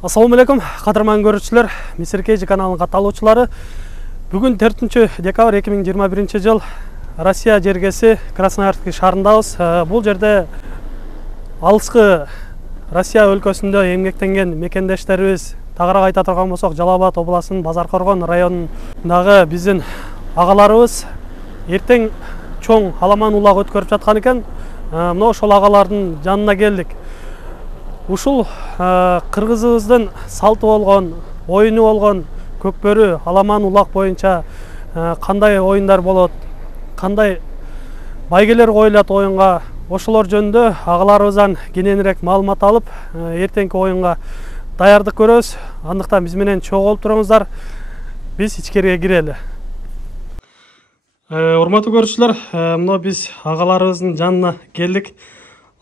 Assalamu алейкум, кадырман көрүүчүлөр, Мисир KG каналынын катталуучулары. Бүгүн 4 декабрь 2021 жыл Россия жергеси Красноярск шаарындабыз. Бул жерде алыскы Россия өлкөсүндө эмгектенген мекендештерибиз тагыраак айта турган болсок, Жалал Абад областынын Базаркоргон районундагы биздин агаларыбыз эртең чоң аламан улак өткөрүп жаткан экен. Мына ошол агалардын жанына келдик. Ушул кыргызыбыздын салты болгон, оюну болгон көкбөрү аламан улак боюнча кандай оюндар болот, кандай байгелер коюлат оюнга, ошолор жөнүндө агаларыбыздан кененирээк маалымат алып, эртеңки оюнга даярдык көрөбүз. Андыктан биз менен чогулуп туруңуздар. Биз ичкериге кирели. Урматтуу көрүүчүлөр, мына биз агаларыбыздын жанына келдик.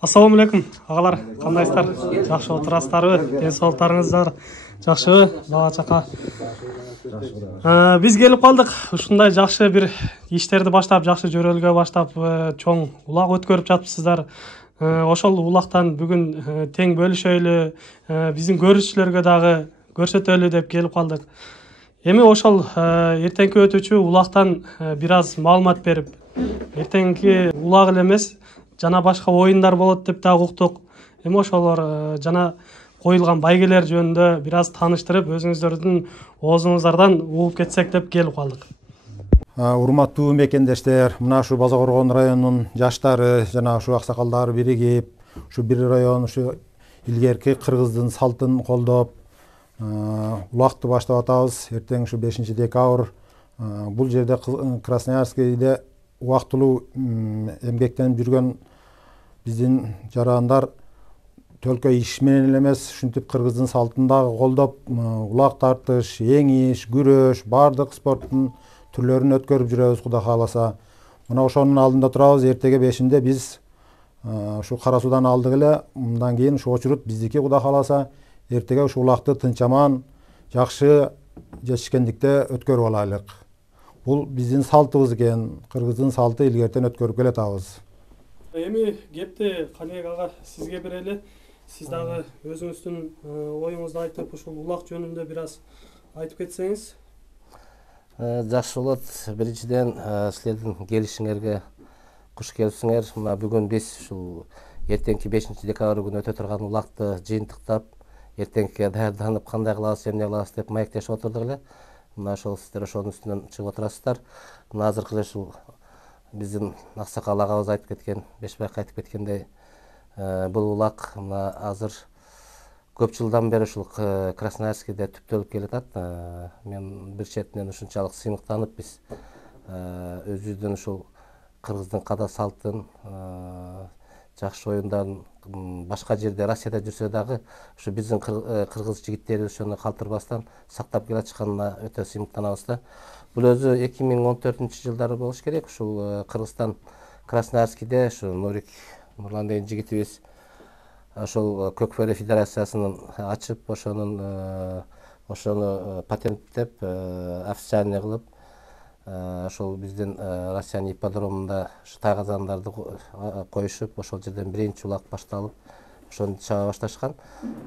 Assalamu алейкум, агалар, кандайсыздар? Жакшы отурасыздарбы? Ден соолуктарыңыздар жакшыбы? Бала чака. Биз келип калдык. Ушундай жакшы бир иштерди баштап, жакшы жөрөлгө баштап, чоң улак өткөрүп жатыпсыздар. Ошол улактан бүгүн тең бөлүшөйлү, биздин көрүүчүлөргө дагы көрсөтөлү деп келип калдык. Эми ошол эртеңки өтүүчү улактан бир аз маалымат берип, эртеңки улак эле эмес, жана башка оюндар болот деп дагы уктук. Эми ошолор жана коюлган байгелер жөнүндө бир аз тааныштырып, өзүңүздөрдүн оозуңуздардан угуп кетсек деп келип калдык. Урматтуу мекендештер, мына ушу Базаркоргон районунун жаштары жана ушу аксакалдары биригип, ушу бир район ушу илгерки кыргыздын салтын колдоп, улакты баштап атабыз. Эртең ушу 5 декабрь бул жерде Красноярскийде убактылуу эмгектенип жүргөн биздин жарандар төлкө иш менен эмес, ушинтип кыргыздын салтын дагы колдоп, улак тартыш, эңиш, күрөш, бардык спорттун түрлөрүн өткөрүп жүрөбүз, Кудай кааласа. Мына ошонун алдында турабыз. Эртеге 5-нде биз ушу Кара Суудан алдык эле, мындан кийин ушу очурут биздики, Кудай кааласа. Эртеге ушу улакты тынчаман, жакшы жетишкендикте өткөрүп алайлык. Бул биздин салтыбыз экен, кыргыздын салты илгертен өткөрүп келатабыз. Эми кепти Каныбек ага сизге берели. Сиз дагы өзүңүздүн оюңузду айтып, ушул улак жөнүндө бир аз айтып кетсеңиз. Жакшы болот. Биринчиден силердин келишиңерге куш келипсиңер. Мына бүгүн биз ушул эртеңки 5 декабрь күнү өтө турган улакты жыйынтыктап, эртеңкиге даярданып, кандай кылабыз, эмне кылабыз деп маектешип отурдук эле. Мына ошол сиздер ошонун үстүнөн чыгып отурасыздар. Мына азыркы эле ушул биздин аксакал агабыз айтып кеткен, Бешбайка айтып кеткендей, бул улак мына азыр көп жылдан бери ушул Красноярскийде түптөлүп келатат. Мен бир четинен ушунчалык сыймыктанып, биз өзүбүздүн ушул кыргыздын када салтын, жакшы оюндарын башка жерде Россияда жүрсө дагы ушу биздин кыргыз жигиттери ошону калтырбастан сактап келатышканына өтө сыймыктанабыз да. Бул өзү 2014-жылдары болуш керек. Ушул Кыргызстан Красноярскийде ушу Нурик Нурлан деген жигитибиз ошол Көкбөрү федерациясын ачып, ошону патенттеп, официальный кылып, ошол биздин Россиянын ипподромунда тайгазандарды коюшуп, ошол жерден биринчи улак башталып, ошону чаба башташкан.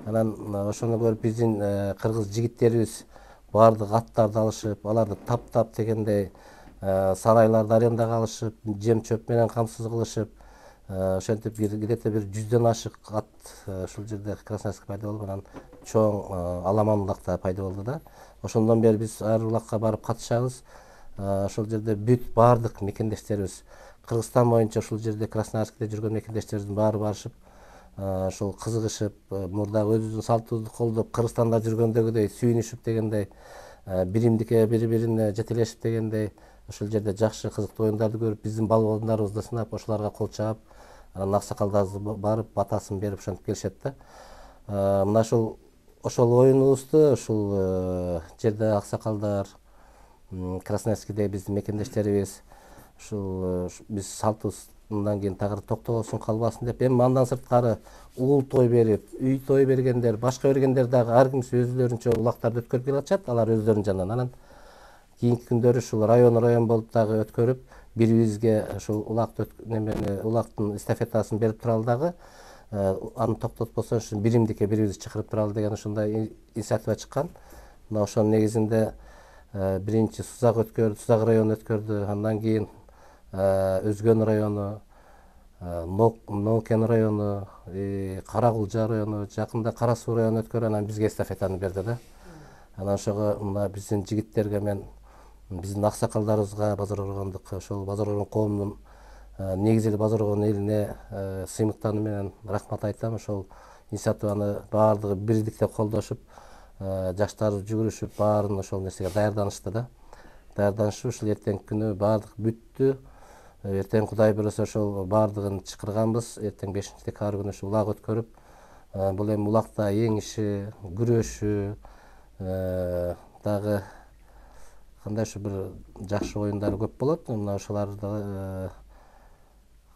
Анан ошону көрүп биздин кыргыз жигиттерибиз баардык аттарды алышып, аларды таптап дегендей, сарайларды арендага алышып, жем чөп менен камсыз кылышып, ошентип где-то бир 100дөн ашык ат ушул жерде Красноярскийде пайда болуп, анан чоң аламан улакта пайда болду да. Ошондон бери биз ар улакка барып катышабыз. Ошол жерде бүт баардык мекендештерибиз, Кыргызстан боюнча ушул жерде Красноярскийде жүргөн мекендештерибиздин баары барышып, ошол кызыгышып, мурдагы өзүбүздүн салтыбызды колдоп, Кыргызстанда жүргөндөгүдөй сүйүнүшүп дегендей, биримдикке бири-бирине жетелешип дегендей, ошол жерде жакшы кызыктуу оюндарды көрүп, биздин балбондорубузду сынап, ошолорго кол чаап, анан аксакалдарыбыз барып батасын берип ошентип келишет да. Мына ошол оюнубузду ушул жерде аксакалдар, Красноярскийде биздин мекендештерибиз, ушул биз салтыбыздан кийин тагыр токтобосун, калбасын деп, эми андан сырткары уул той берип, үй той бергендер, башка бергендер дагы ар кимиси өзүлөрүнчө улактарды өткөрүп келатышат, алар өздөрүнүн жанынан. Анан кийинки күндөрү ушул район болуп дагы өткөрүп, бири-бирибизге ушул улактын эстафетасын берип туралы дагы аны токтотпосоң ушу биримдикке бирибизди чакырып туралы деген ушундай инициатива чыккан. Мына ошонун негизинде биринчи Сузак району өткөрдү, андан кийин Өзгөн району, Нокен району, Каракулжа району, жакында Кара Суу району өткөрүп, анан бизге эстафетаны берди да. Анан ошого мына биздин жигиттерге мен биздин аксакалдарыбызга, Базар Оргондук, ошол Базар Оргон коомунун негизи эле Базар Оргон элине сыймыктаны менен рахмат айтам. Ошол инициативаны баардыгы бирдикте колдошуп, жаштар жүгүрүшүп, баарын ошол нерсеге даярданышты да. Даярданышып, ушул эртеңки күнү баардык бүттү. Эртең Кудай буйруса ошол баардыгын чакырганбыз. Эртең 5 декабрь күнү ушу улак өткөрүп, бул эми улакта эңиши, күрөшү, дагы кандай ушу бир жакшы оюндар көп болот. Мына ошоларды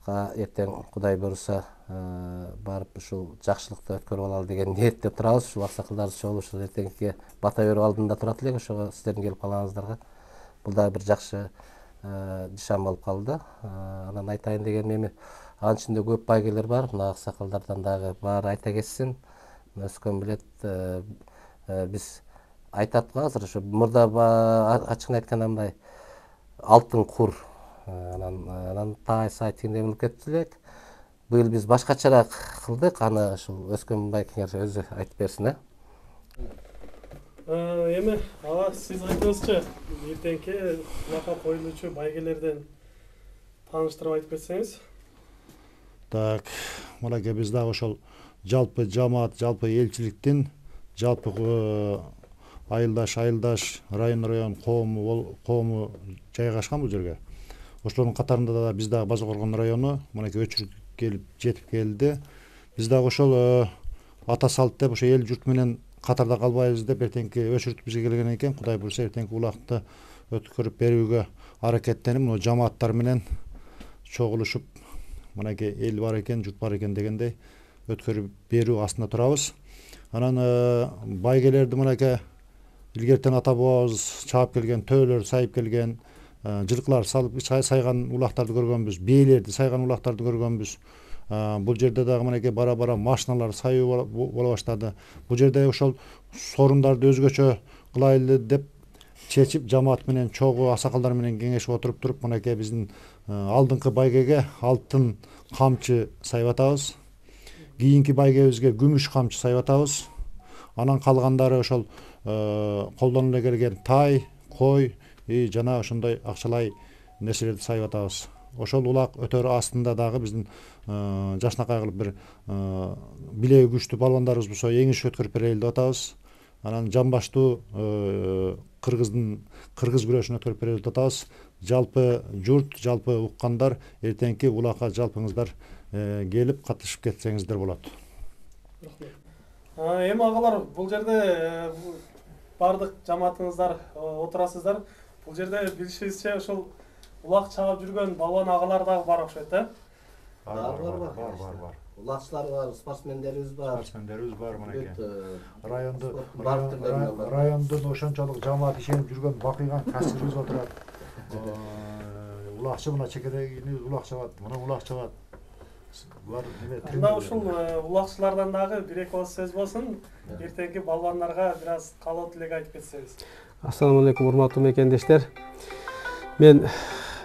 эртең Кудай буйруса барып ушул жакшылыкты өткөрүп алалы деген ниетте турабыз. Ушул аксакалдарыбыз чогуу ушул эртеңки бата берүү алдында турат элек, ошого сиздердин келип калганыңыздарга бул дагы бир жакшы нишан болуп калды. Анан айтайын дегеним эми анын ичинде көп байгелер бар. Мына аксакалдардан дагы баары айта кетсин. Өскөн билет, биз айтат го азыр ошо мурда ачыгын айтканда мындай алтын кур, анан тай сай тигиндей болуп кетти элек. Быйыл биз башкачараак кылдык. Аны ушул Өскөнбай кеңеш өзү айтып берсин. Эми ага сиз айтыңызчы, эртеңки улакка коюлуучу байгелерден тааныштырып айтып кетсеңиз. Так, мынакей биз дагы ошол жалпы жамаат, жалпы элчиликтин, жалпы айылдаш, район коому жайгашкан бул жерге. Ошолордун катарында да биз дагы Базар Оргон району мынакей өчүрүп келип жетип келди. Биз дагы ошол ата салт деп ошо эл журт менен катарда калбайбыз деп эртеңки өчүрүп бизге келген экен. Кудай буйруса эртеңки улакты өткөрүп берүүгө аракеттенип, мына жамааттар менен чогулушуп, мынакей эл бар экен, журт бар экен дегендей өткөрүп берүү астында турабыз. Анан байгелерди мынакей илгертен ата бабабыз чаап келген, төөлөр сайып келген, жылкылар салып сайган улактарды көргөнбүз, бээлерди сайган улактарды көргөнбүз. Бул жерде дагы мынакей бара-бара машиналар саюу боло баштады. Бул жерде ошол сорундарды өзгөчө кылайлы деп чечип, жамаат менен чогуу аксакалдар менен кеңешип отуруп мынакей биздин алдыңкы байгеге алтын камчы сайып атабыз. Кийинки байгебизге күмүш камчы сайып атабыз. Анан калгандары ошол колдонула келген тай, кой жана ошондой акчалай нерселерди сайып атабыз. Ошол улак өтөр астында дагы биздин жашынакай кылып бир билеги күчтүү балбандарыбыз болсо эңиш өткөрүп берели деп атабыз. Анан жамбаштуу кыргыз күрөшүн өткөрүп берели деп атабыз. Жалпы журт, жалпы уккандар эртеңки улакка жалпыңыздар келип катышып кетсеңиздер болот. Эми агалар, бул жерде бардык жамаатыңыздар отурасыздар. Бул жерде билишибизче ошол улак чаап жүргөн балбан агалар дагы бар окшойт, Бар. Улакчылар бар, спортсмендерибиз бар. Мынакей. Райондун ошончолук жамаат ишенип жүргөн бакыйган касырыбыз отурат. Улакчы мына чекерегини улак чабат, мына улак чабат. Анда ушул улакчылардан дагы бир-эки ооз сөз болсун. Эртеңки балбандарга бир аз каалоо тилек айтып кетсеңиз. Ассаламу алейкум, урматтуу мекендештер. Мен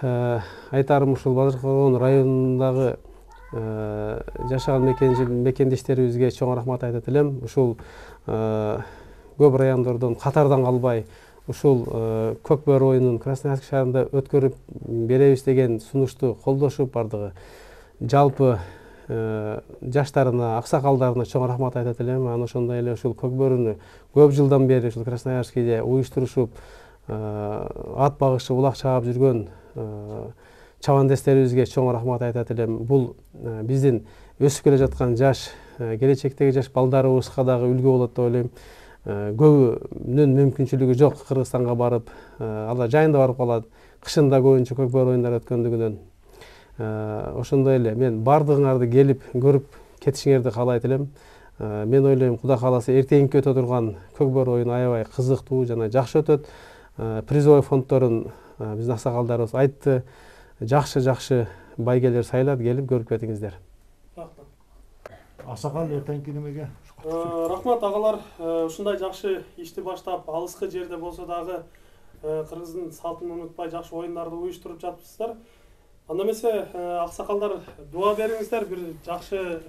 айтарым ушул Базар Оргон районундагы жашаган мекендештерибизге чоң рахмат айтат элем. Ушул көп райондордон катардан калбай ушул көк бөрү оюнун Красноярск шаарында өткөрүп беребиз деген сунушту колдошуп, бардыгы жалпы жаштарына, аксакалдарына чоң рахмат айтат элем. Анан ошондой эле ушул көк бөрүнү көп жылдан бери ушул Красноярскиде уюштурушуп, ат багышып, улак чаап жүргөн чабандестерибизге чоң рахмат айтат элем. Бул биздин өсүп келе жаткан жаш, келечектеги жаш балдарыбызга дагы үлгү болот деп ойлойм. Көбүнүн мүмкүнчүлүгү жок Кыргызстанга барып, алар жайында барып калат. Кышында көбүнчө көк бөрү оюндары өткөндүгүнөн. Ошондой эле мен бардыгыңарды келип көрүп кетишиңерди каалайт элем. Мен ойлойм, Кудай кааласа эртеңки өтө турган көк бөрү оюну аябай кызыктуу жана жакшы өтөт. Призовой фонддорун биздин аксакалдарыбыз айтты. Жакшы байгелер сайлап келип көрүп кетиңиздер. Аксакал эртеңки немеге? Рахмат агалар, ушундай жакшы ишти баштап, алыскы жерде болсо дагы кыргыздын салтын унутпай жакшы оюндарды уюштуруп жатыпсыздар. Анда эмесе аксакалдар дуа бериңиздер, бир жакшы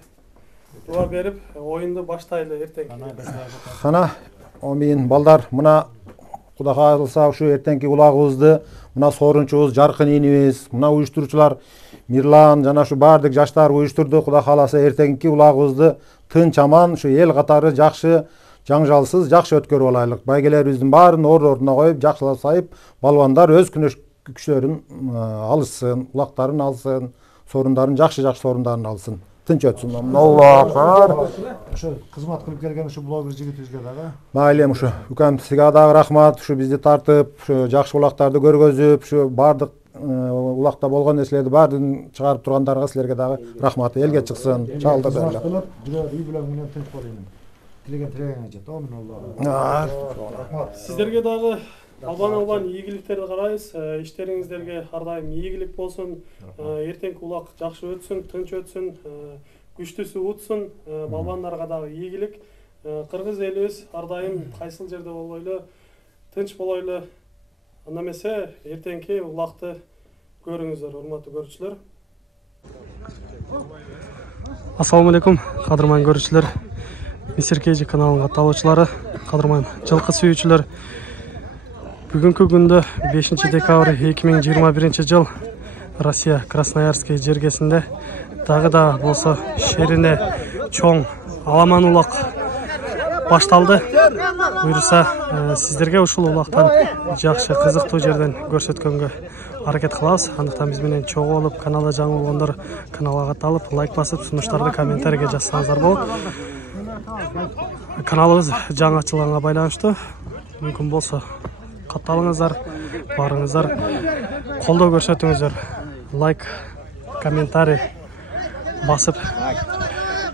дуа берип оюнду баштайлы эртеңки. Кана, амин балдар, мына Кудай кааласа ушу эртеңки улагыбызды, мына сорунчубуз, жаркын инибиз, мына уюштуруучулар Мирлан жана ушу бардык жаштар уюштурду. Кудай кааласа эртеңки улагыбызды тынч аман, ушу эл катары жакшы, жаңжалсыз, жакшы өткөрүп алайлык. Байгелерибиздин баарын ордуна коюп, жакшылап сайып, балбандар өз күчтөрүн алышсын, улактарын алсын, сорундарын жакшы сорундарын алсын. Тынч өтсүн. Аллах. Ошо кызмат кылып келген ушу блогер жигитибизге дагы. Майлем ушу үкөм сизге дагы рахмат. Ушу бизди тартып, ушу жакшы улактарды көргөзүп, ушу бардык улакта болгон нерселерди баарын чыгарып тургандарга силерге дагы рахмат. Элге чыксын. Чалды кылып, жүрөр үй бүлөң менен тынч болуйун. Тилеген тилегеңе жет. Амин Алла. Рахмат. Сиздерге дагы албан ийгиликтерди карайбыз. Иштериңиздерге ар дайым ийгилик болсун. Эртеңки улак жакшы өтсүн, тынч өтсүн, күчтүүсү утсун. Балбандарга дагы ийгилик. Кыргыз элибиз ар дайым кайсыл жерде болбойлу, тынч болойлу. Анда эмесе эртеңки улакты көрүңүздөр, урматтуу көрүүчүлөр. Ассаламу алейкум, кадырман көрүүчүлөр. Мисиркейжи каналынын катталуучулары, кадырман жылкы сүйүүчүлөр. Бүгүнкү күндө 5 декабрь 2021 жыл Россия Красноярский жергесинде дагы да болсо шерине чоң аламан улак башталды. Буйруса сиздерге ушул улактан жакшы кызыктуу жерден көрсөткөнгө аракет кылабыз. Андыктан биз менен чогуу болуп, каналда жаңы болгондор каналга катталып, лайк басып, сунуштарды комментарийге жазсаңыздар болот. Каналыбыз жаңы ачылганга байланыштуу мүмкүн болсо катталыңыздар, барыңыздар, колдоо көрсөтүңүздөр. Лайк, комментарий басып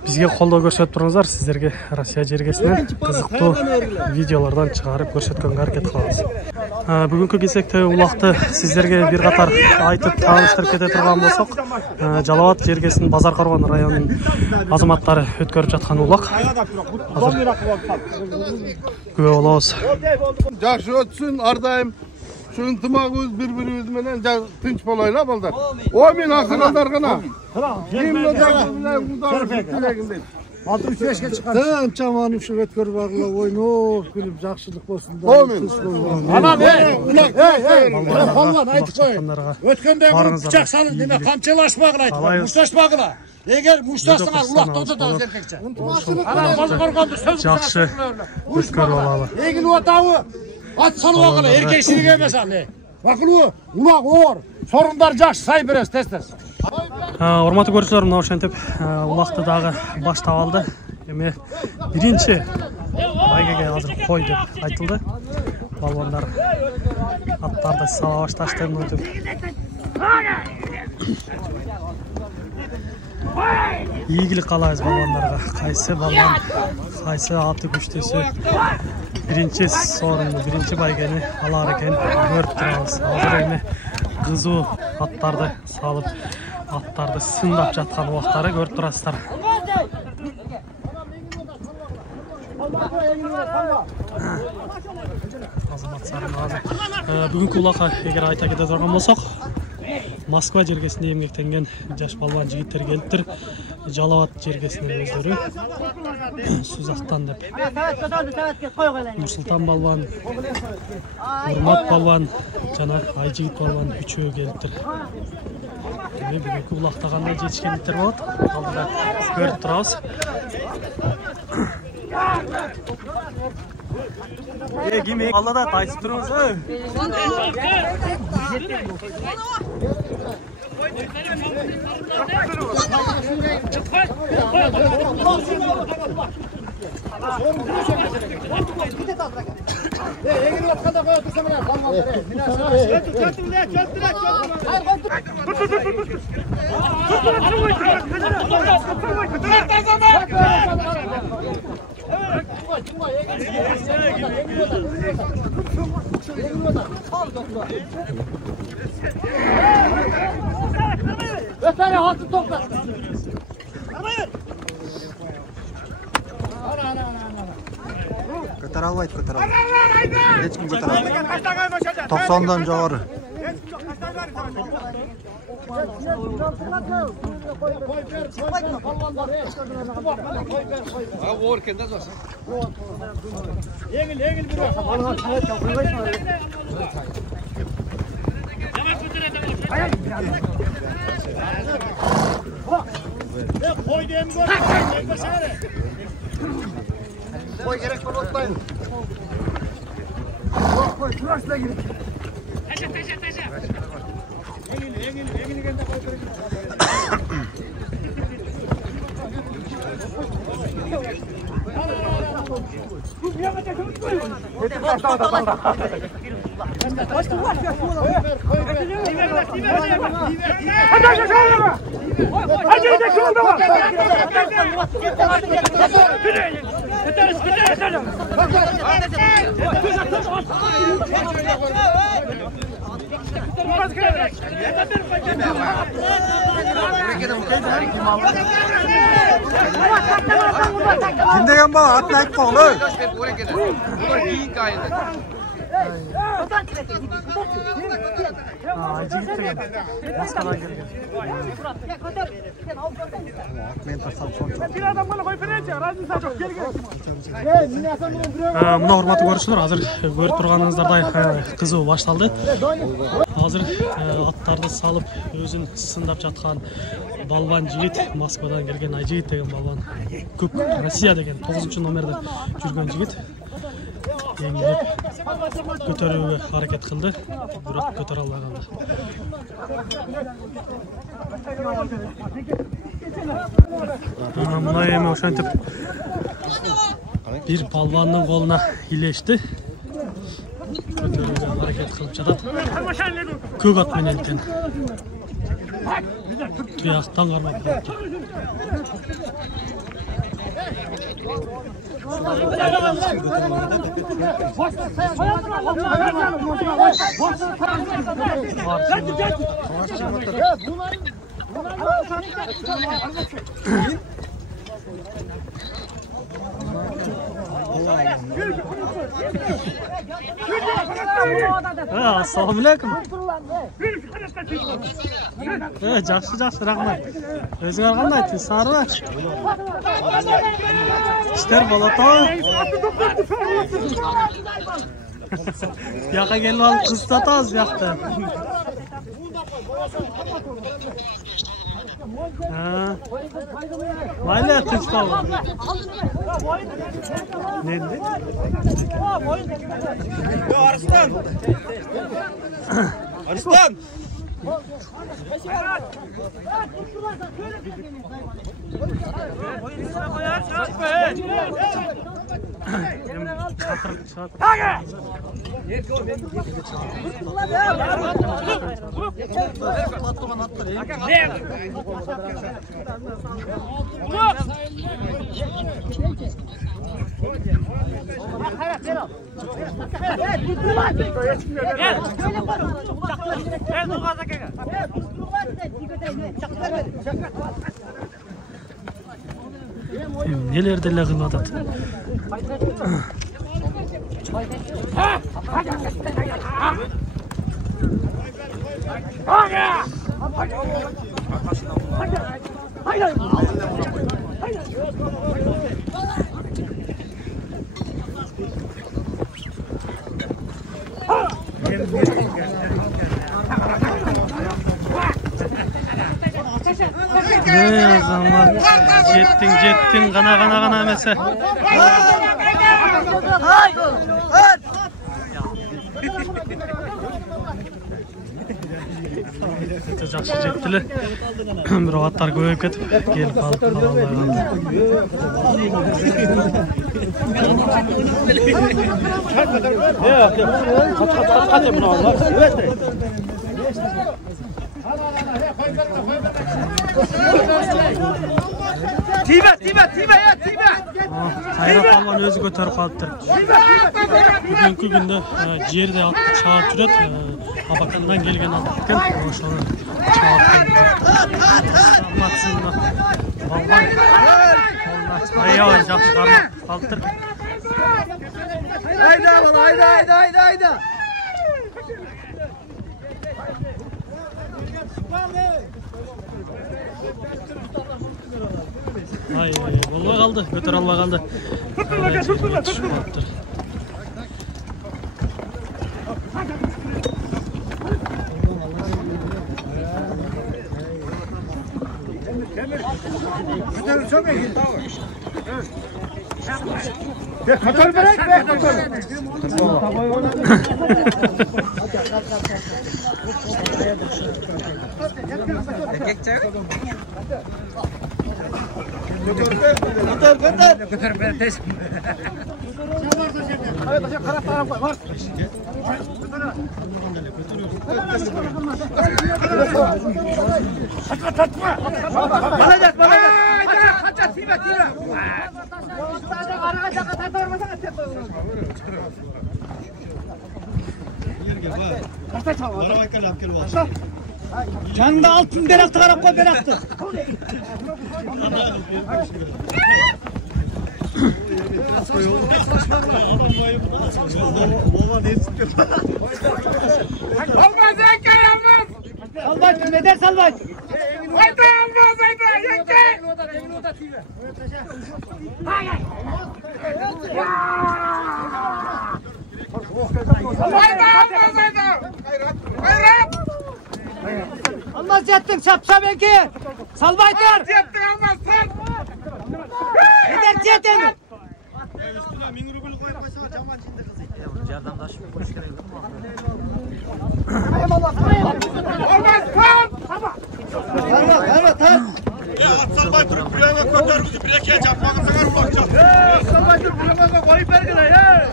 бизге колдоо көрсөтүп туруңуздар. Сиздерге Россия жергесинен кызыктуу видеолордон чыгарып көрсөткөнгө аракет кылабыз. Бүгүнкү кезекте улакты сиздерге бир катар айтып тааныштырып кете турган болсок, Жалал Абад жергесинин Базар Коргон районунун азаматтары өткөрүп жаткан улак. Күбө болобуз. Жакшы өтсүн, ар дайым ушу ынтымагыбыз бири-бирибиз менен тынч болойлу балдар. Амин аксакалдар гана. Алтын үчөшкө чыккан. Тынч аман ушу өткөрүп агыла, ойноп, күлүп жакшылык болсун. Амин. Анан балбан айтып коеюн. Өткөндө бычак салып, неме камчылашпагыла айтып, мушташпагыла. Эгер муштасаңар улакты ототабыз эркекче. Анан Базар Коргонду сөз жакшы өткөрүп алалы. Эгилип атабы, ат салып агыла, эркекчилик эмес ал. Бакылуу, улак оор, сорундар жакшы сай беребиз тез-тез. Урматтуу көрүүчүлөр, мына ошентип улакты дагы баштап алды. Эми биринчи байгеге азыр кой деп айтылды. Балбандар аттарды сала башташты, мынтип. Ийгилик каалайбыз балбандарга. Кайсы балбан, кайсы аты күчтүүсү биринчи сорунду, биринчи байгени алар экен көрүп турабыз. Азыр эми кызуу аттарды салып, аттарды сындап жаткан убактары көрүп турасыздар. Бүгүнкү улакка эгер айта кете турган болсок, Москва жергесинде эмгектенген жаш балбан жигиттер келиптир. Жалал Абад жергесинин өздөрү Сузактан деп. Нурсултан балбан, Урмат балбан жана Айжигит балбан үчөө келиптир. Эми бүгүнкү улакта кандай жетишкендиктер болот? Алдыда көрүп турабыз. Ким аллада айтып туруңуз. Эгилип атканда коюп турсам эле, көтөрө албайт, көтөрө албайт. Эч ким көтөрө албайт. 90дан жогору. Koy gerek var otlayın. Koy, şurası da gerek. Taşa. Engin gende koy gerek. Dinleyen bana atla ek bağlı. Мына урматтуу көрүүчүлөр, азыр көрүп турганыңыздардай кызуу башталды. Азыр аттарды салып өзүн сындап жаткан балбан жигит, Москвадан келген Айжигит деген балбан, көк Россия деген 9-номерде жүргөн жигит еңгилеп көтөрүүгө аракет кылды, бирок көтөрө албай калды. Мына эми ошентип бир балбандын колуна илешти. Көтөрүүгө аракет кылып жатат. Көк ат менен экен. Туяктан кармап кетти. Assalomu alaykum. Жақсы, рахмат. Өзіңер қандай, сары ма? İşler balata. Яқа келіп алып қыз татамыз яқта. Майлы тынç қалды. Ненде? Арыстан! Nelerde kıymadat? Ne zaman jettin gana emese. Жақсы жеттілі. Бір аттар көйіп кетіп, келіп қалып Қайрат алған өзі көтеріп қалыптыр. Бүгінгі күнді жерде атты чағып жүреді. Абакандан келген атты екен. Ошаны чағып Матсында балған. Аяуын жақсы қармап қалыптыр. Hayda. Ay, bolmay kaldı. Götür alma kaldı. Canında altın beraktı karab koy beraktı. Olmaz yenge yalnız. Salvay ne der salvay? Haydi olmaz haydi yenge. Haydi olmaz haydi. Hayrat. Almaz yettin çapşa belki. Salvay der. Yettin almazsın. Ne der yettin? Salvay durup bir yana kötör bizi bir ekiye çarpmanı sana kulak çarp. Salvay durup bir yana koyup vergine ya.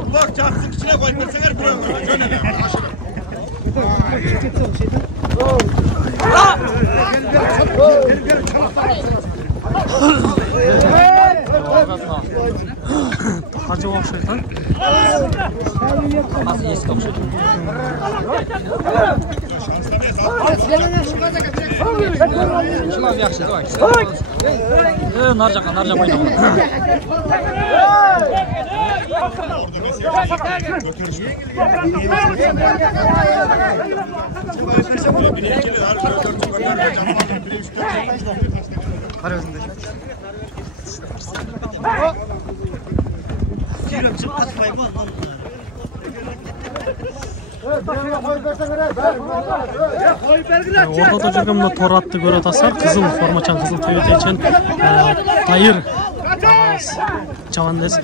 Kulak çarpsın içine koyup verseler bir yana. Şöyle ne? Hacı okşaydı lan. Nasıl eski okşaydı? Şular yaxşı da var. Narca oynadı. Orada da жүргөн мына тор атты көрө атасыздар. Кызыл формачан, кызыл төбөтечен Тайыр Чавандес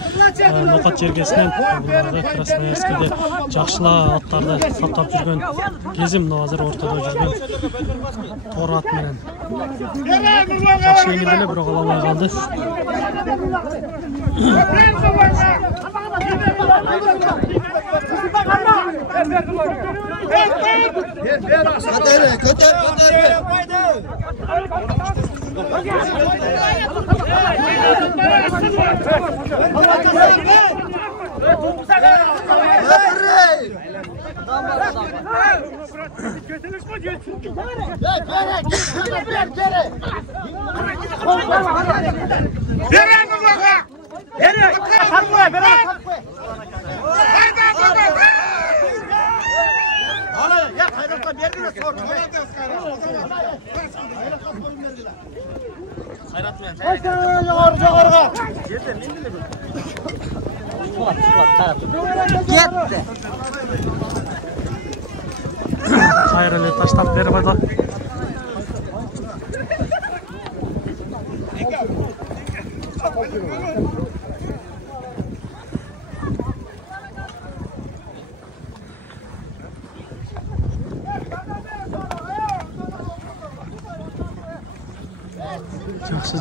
Нокат жергесинен буларды Красноярскиде жакшыла аттарды саптап жүргөн кезим мына азыр ортодо жүргөн тор ат менен. Жакшы жеңилди эле, бирок ала албай калды. Тайыр эле таштап берип атат.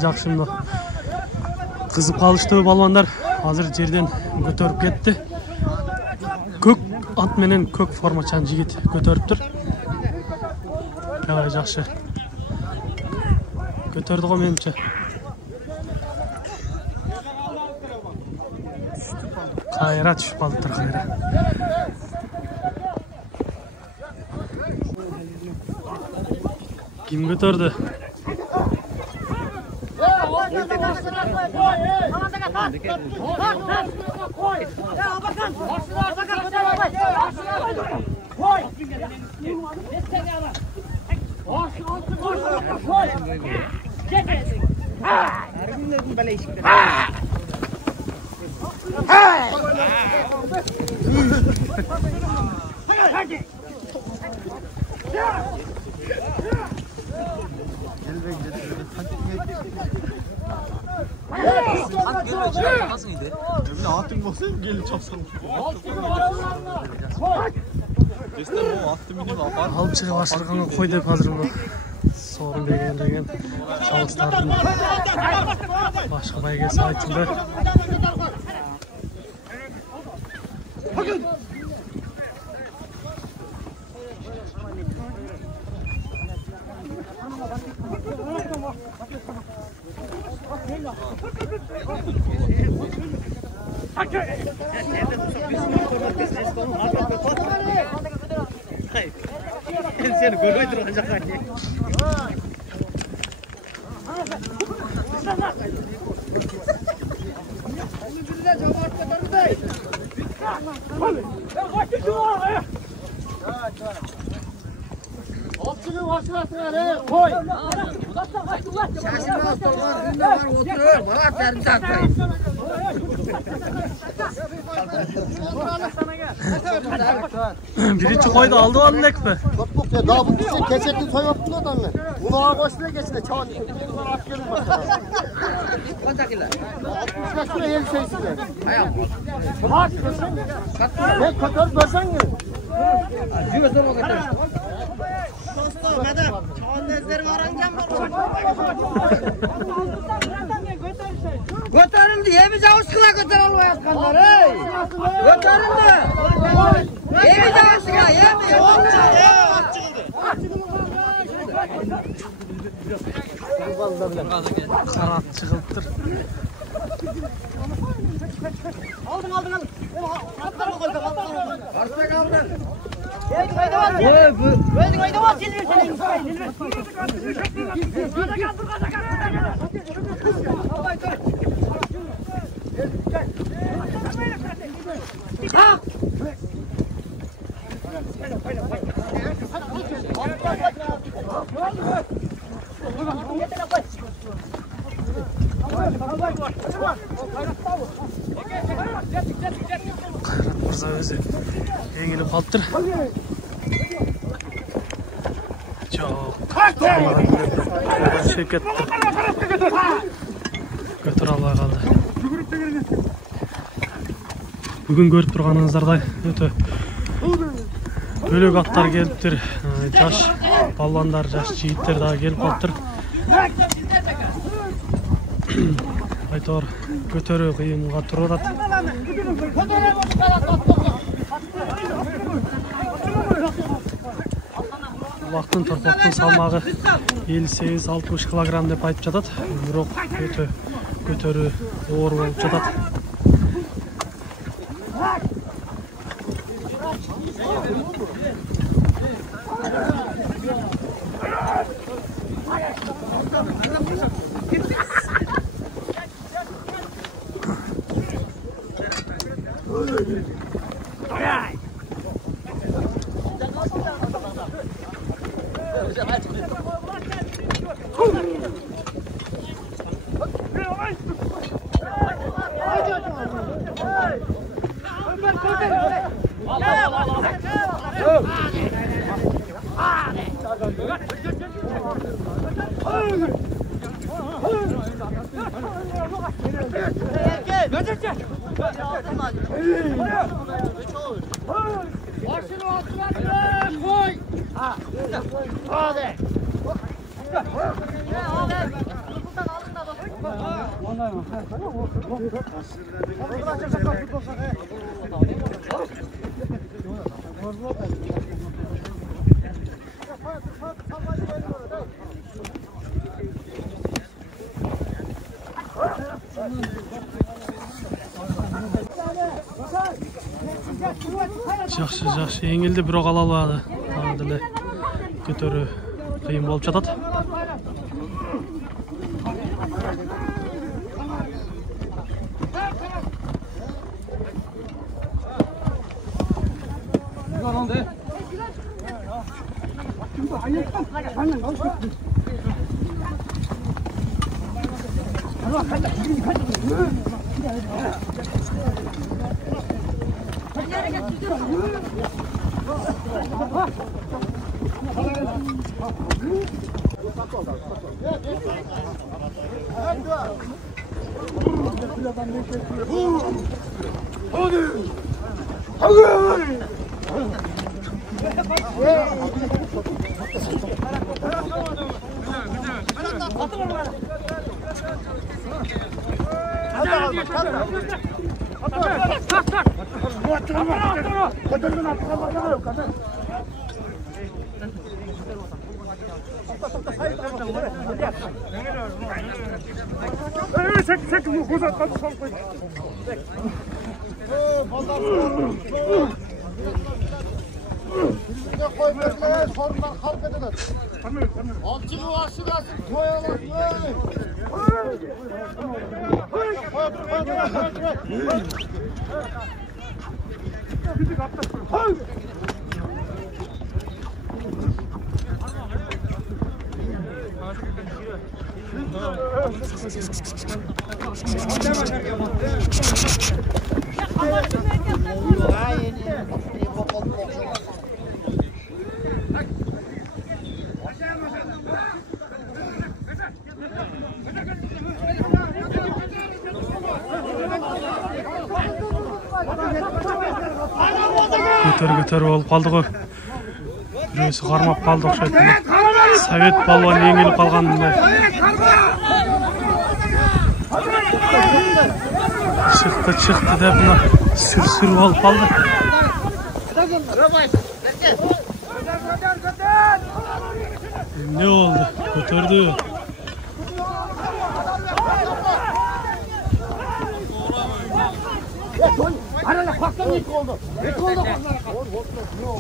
Жакшы мына кызып калыштыбы балбандар. Азыр жерден көтөрүп кетти. Көк ат менен көк формачан жигит көтөрүптүр. Кабай жакшы. Көтөрдү го менимче. Кайра түшүп калыптыр кайра. Ким көтөрдү? Алып чыга баштырганга кой деп азыр сорун деген чалыстардын башка байгеси айтылды. Seni görüydü ancak hani. Opçunun başlasın koy. Şaşırma hastollar günde var oturuyor. Bana terini atmayın. Birinci koydu aldı onu nekme. Yok ya daha bu bize keçekli toy yaptın adam mı? Bunu ağa boşuna geçti çağın. Gelin bakalım. Kontakiler. 65 lira el şeysi de. Ayağım. Kaç kızım? Ne kadar versen ya? Acıyor zor o kadar. Dostum madem. Çağın nezleri var ancak götürüldü. Yemize uçkula götürüldü yazkanlar. Götürüldü. Yemize uçkula yemize. Karat çıkılttır. Aldın. Altlara koydum. Karşıda kaldın. Böyle var silver senin. Kalk. Kayrat Mırza özü yengilip kalıptır. Çok. Şirket götür almaya kaldı. Bugün görüp turganыңыздардай өтө бөлөк аттар келиптир. Жаш балбандар, жаш жигиттер дагы келип калыптыр. Айтор көтөрүү кыйынга туруп атат. Улактын торпоктун салмагы 58-60 килограмм деп айтып жатат. Бирок өтө көтөрүү оор болуп жатат. Жакшы эңилди бирок ала албады. Ага деле көтөрүү кыйын болуп жатат. Көтөр болып қалды ғой. Біреусі қармап қалды оқшайды. Совет балуан еңгеліп қалғанында. Шықты да бұна сүр болып қалды. Не oldu? Көтерді.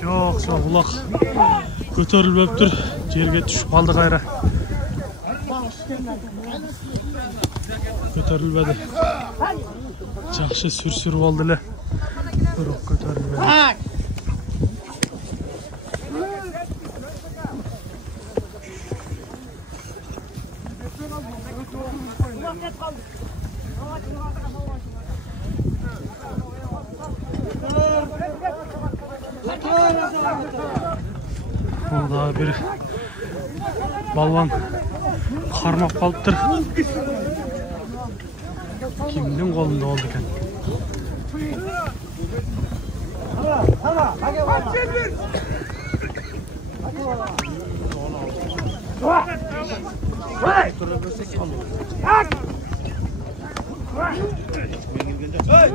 Жоқ, бұлақ көтеріліп тұр, жерге түшіп қалды қайра. Көтерілбеді. Жақшы сүр болды ле. Бірақ көтерілбеді. Олда bir balvan қармап қалып тұр. Kimдің қолында oldu екен?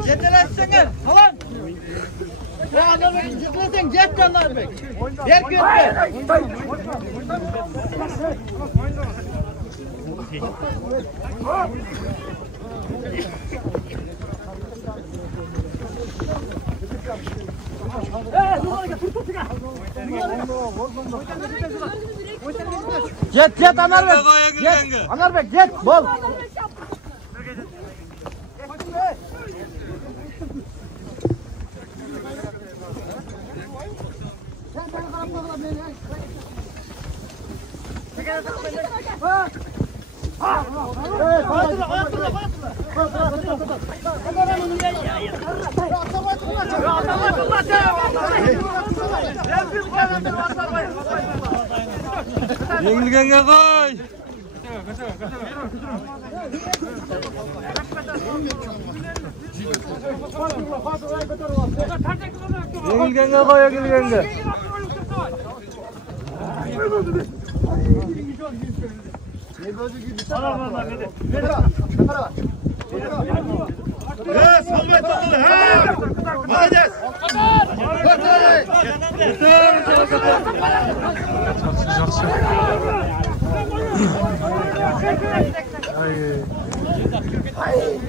Жетелetsеңер, қалан! Anarbek, yıkılsın, jet Anarbek. Jet götür. Jet Anarbek. Anarbek, jet, bol. Yengilgenge koy. Yengilgenge koy, yengilgenge. Yes, Ahmet Tokul, ha! Молодец! Жақсы.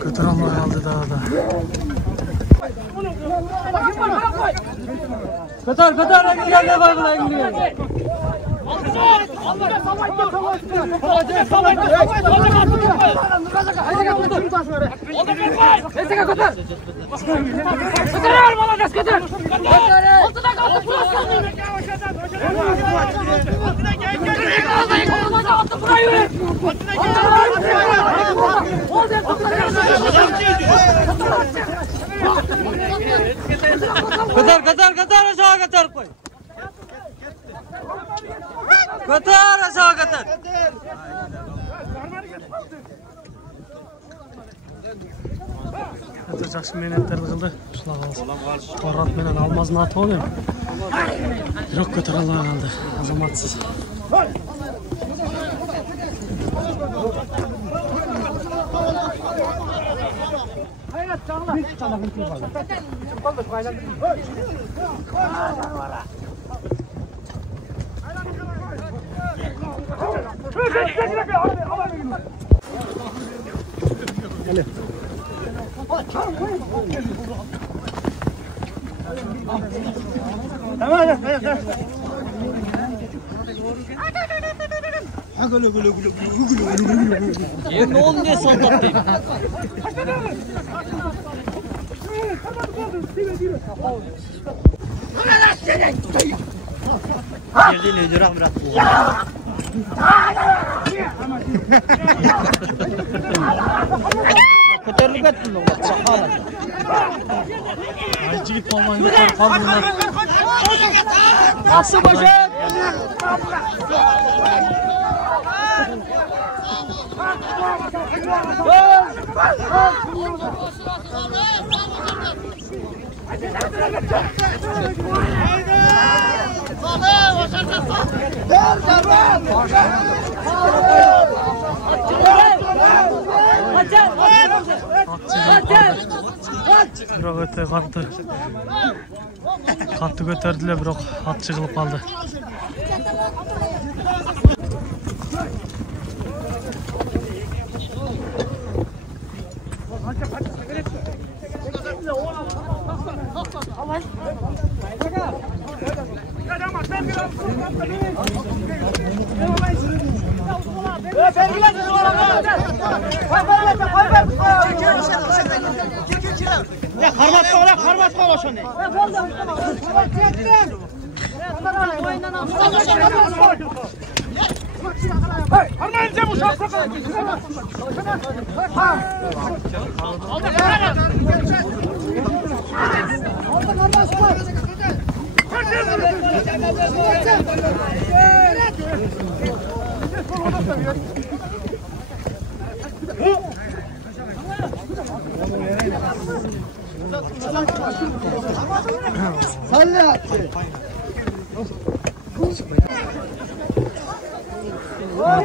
Көтер алмай қалды да. Көтер, әңгілгенге қой бұл әңгілгенге. Götür! Молодец, götür! Ortada kaldı, Katar aşağı katar koy. Katar aşağı katar. Жақсы менеттер қылды. Торат менен алмазын атып алып. Бирок көтөрө албай калды. Азаматсыз. Ne oldu diye saldattayım. Geldiğin ödür amrat. Kötürlük ettin oğlum. Aycık olmayı yukarı kaldırdılar. Nasıl başa? Бирок өтө катты көтөрдү эле, бирок ат жыгылып калды.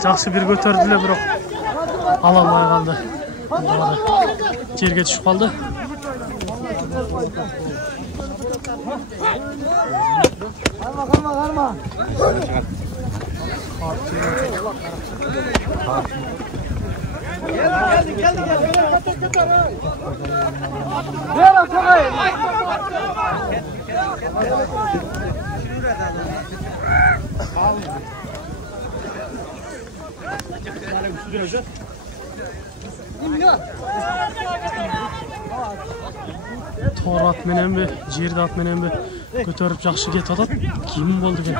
Жақсы бир көтөрдү эле, бирок ала албай калды. Жерге түшүп калды. Тор ат мененби, жерди ат мененби көтөрүп жакшы кетип атат. Ким болду экен?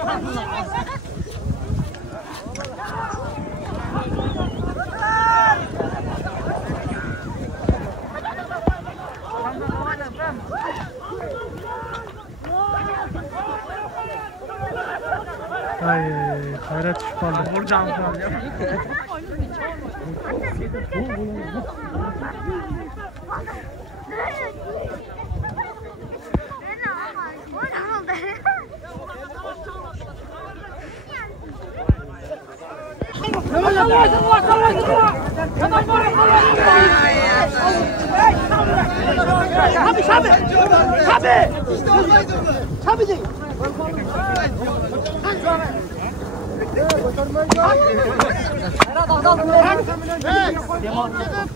Ay, kayra düşüp kaldı. Vuracağım kaldı.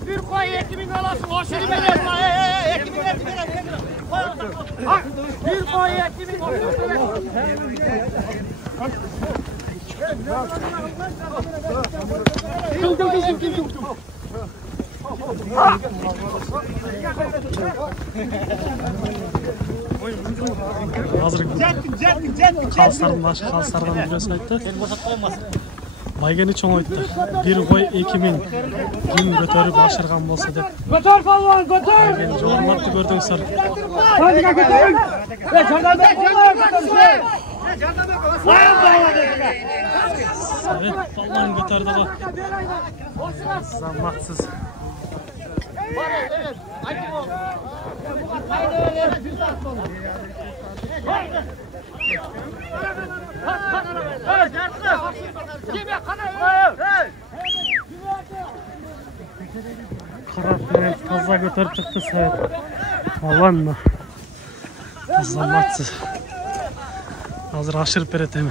Bir koy 2000 alasın, o şeyi verelim. Bir koy 2000 Hazır kalsarın başı kalsardan biliyorsun aytты. Байгени чоңойтты. Бир кой 2000 ким көтөрүп ашырган болсо деп. Götür balvan, götür! Жогорматты көрдүңүздөр. Hadi götürün! Çardağda götürün! Evet, balvan götürdü bu. Zamatsız. Karabinen taza götürüp çıktı Sayet. Balvan mı? Zamatsız. Hazır aşırıp berete mi?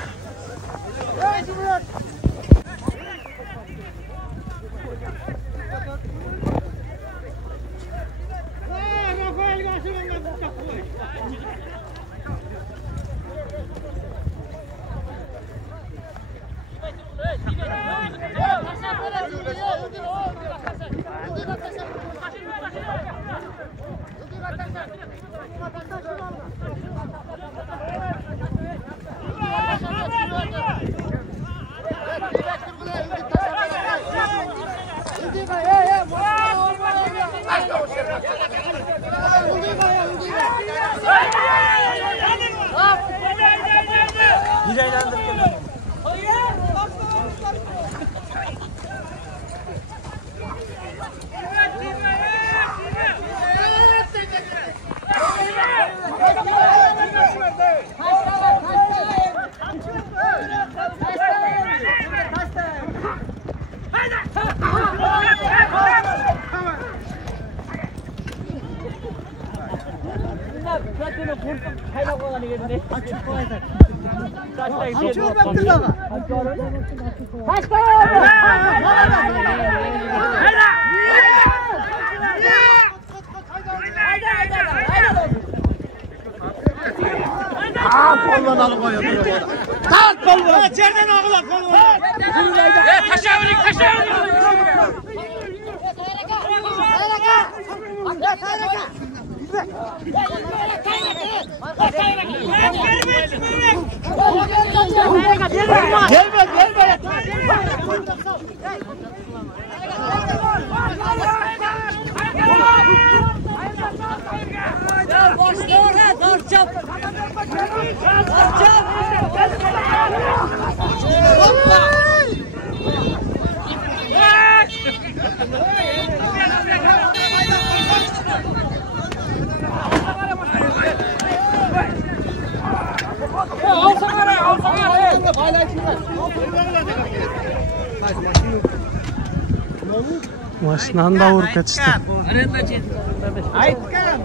Maşinan da vurup yetişti.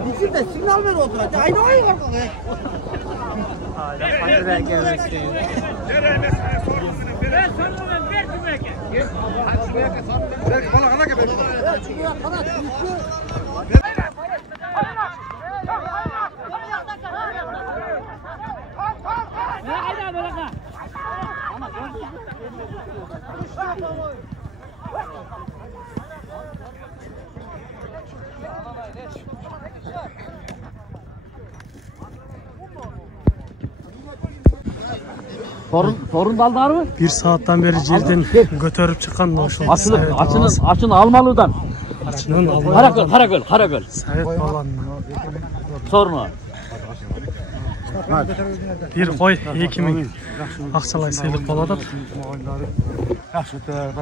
Bizim de signal ver oldu. Aynı oyun var. Sorun dallar mı? Bir saatten beri cilden götürüp çıkan noşul. Açın Almalı'dan. Açının Almalı'dan. Karagöl. Sayet Balvan. Sorma. Bir koy 2000 akçalay sayılıp baladı. Yaxşı ötürüp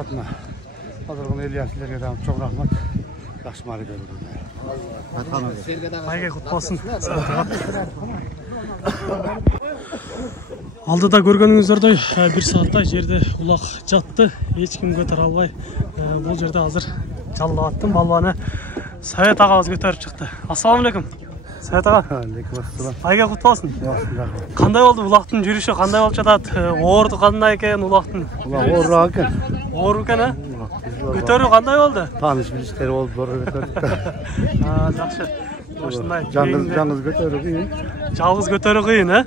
Hazırgın Elyaslarga da çok rahmat. Yaxşı mari görüldü. Bayga kutlu olsun. Алдыда көргөнүңүздөрдөй bir saatтай жерде улак жатты. Эч ким көтөрө албай. Бул жерде азыр жаллап аттым. Балбаны Sayet агабыз көтөрүп чыкты. Ассаламу алейкум. Sayet ага. Алейкум ассалам. Байга кутlu olsun. Кандай болду улактын жүрүшү? Кандай болуп жатат? Оорду кандай экен улактын? Ооруак экен. Оор экен, а? Көтөрүү кандай болду? Тааныш билиштер болуп көтөрдүк. Жакшы. Ушундай. Жаңыз көтөрүү кыйын. Жалгыз көтөрүү кыйын, а?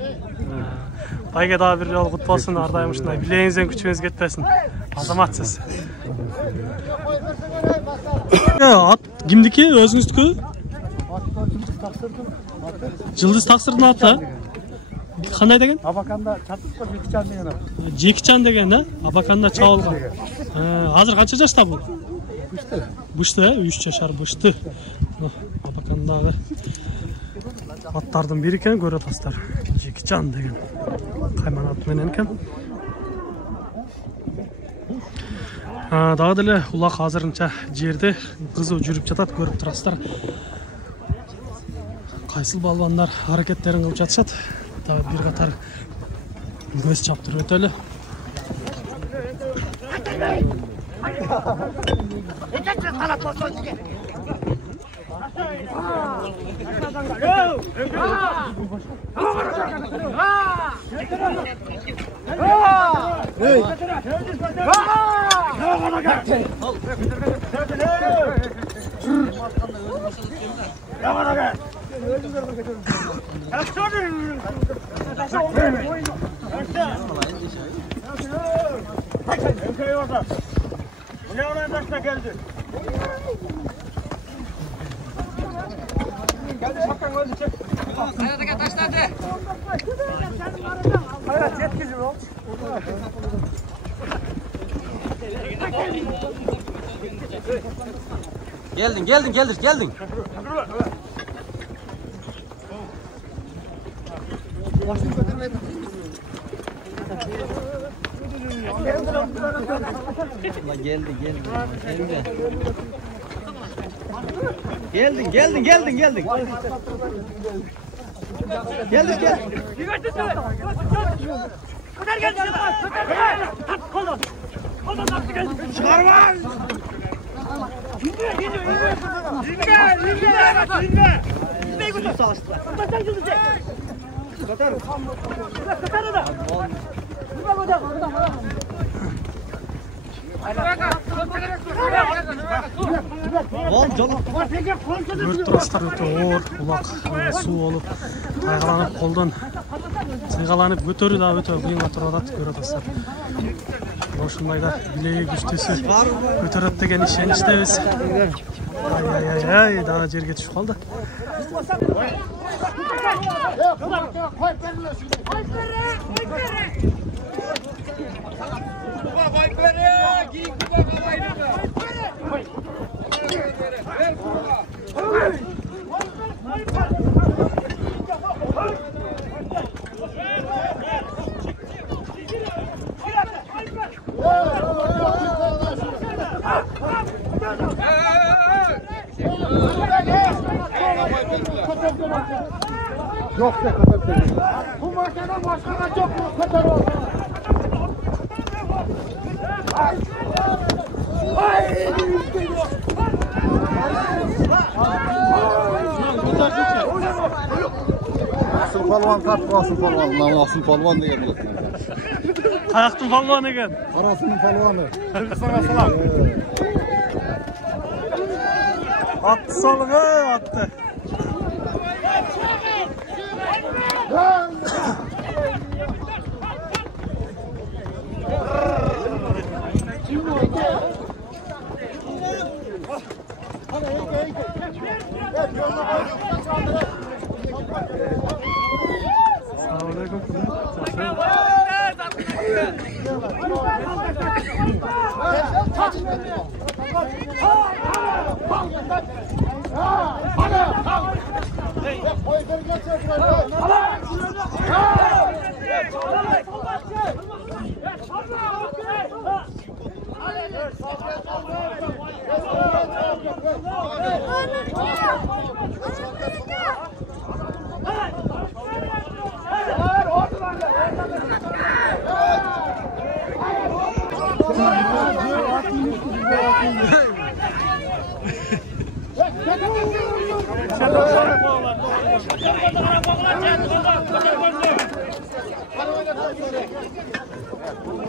Байга дагы бир жолу кутlu olsun, ардайым ушундай. Билеңизден күчүңүз кетпесин. Азаматсыз. Ат кимдики? Өзүңүздүкү? Жылдыз Таксырдын аты? Qanday degan? Абаканда чатып қой Жекичан деген. Жекичан деген, да? Абаканда чабылған. Азыр қанша жашта бұл? Бышты, 3 жашар бышты. Абакандағы аттардың бири екен, көріп атасыздар. Жекичан деген қайман атымен екен. Дагы деле улак азырынча жерде кызуу жүрүп жатат, көрүп турасыздар. Кайсыл балбандар аракеттерин кылып жатышат. Дагы бир катар көз чаптырып өтөлү. Geldin. Geldin. Көріп тұрасыздар, өте оор, улак суу болуп, тайгаланып, колдон сыйгаланып көтөрүү да өтө кыйынга туруп атат, көрүп атасыздар. Ошондайда билеги күчтүүсү көтөрөт деген ишеничтебиз. Ай, дагы жерге түшүп калды. Yok de köpekleri. Bu maçtan başkana çok kötü oldu. Asıl palvan tapmasın palvan. Namasın palvan diye bulut. Kayaqtın palvanı ekan. Qarasının palvanı. Sana salam. Attı salığı, attı.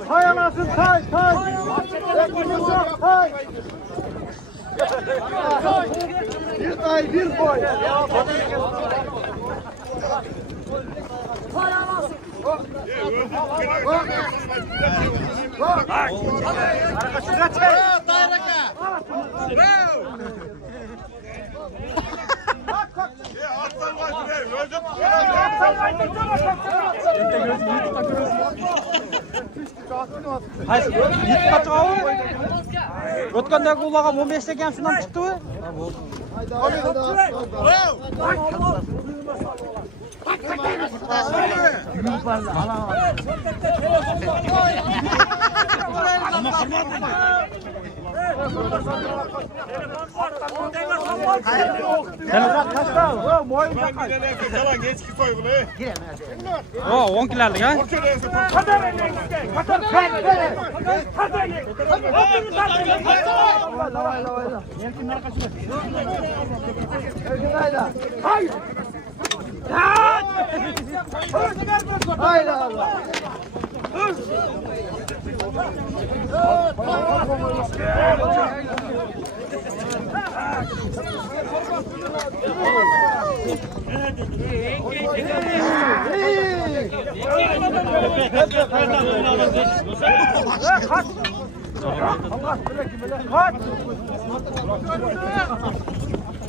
Hay anasın, hay. Hay. Bir tay, bir boy. Hay anasın. Aslan var şuraya, öldüm. Hayır, YouTube'da çıkıyor. Ötkendeki ulağım 15'te gem şundan çıktı mı? Yalan geçki soygulu. 10 kilolik ha? Haydi Allah.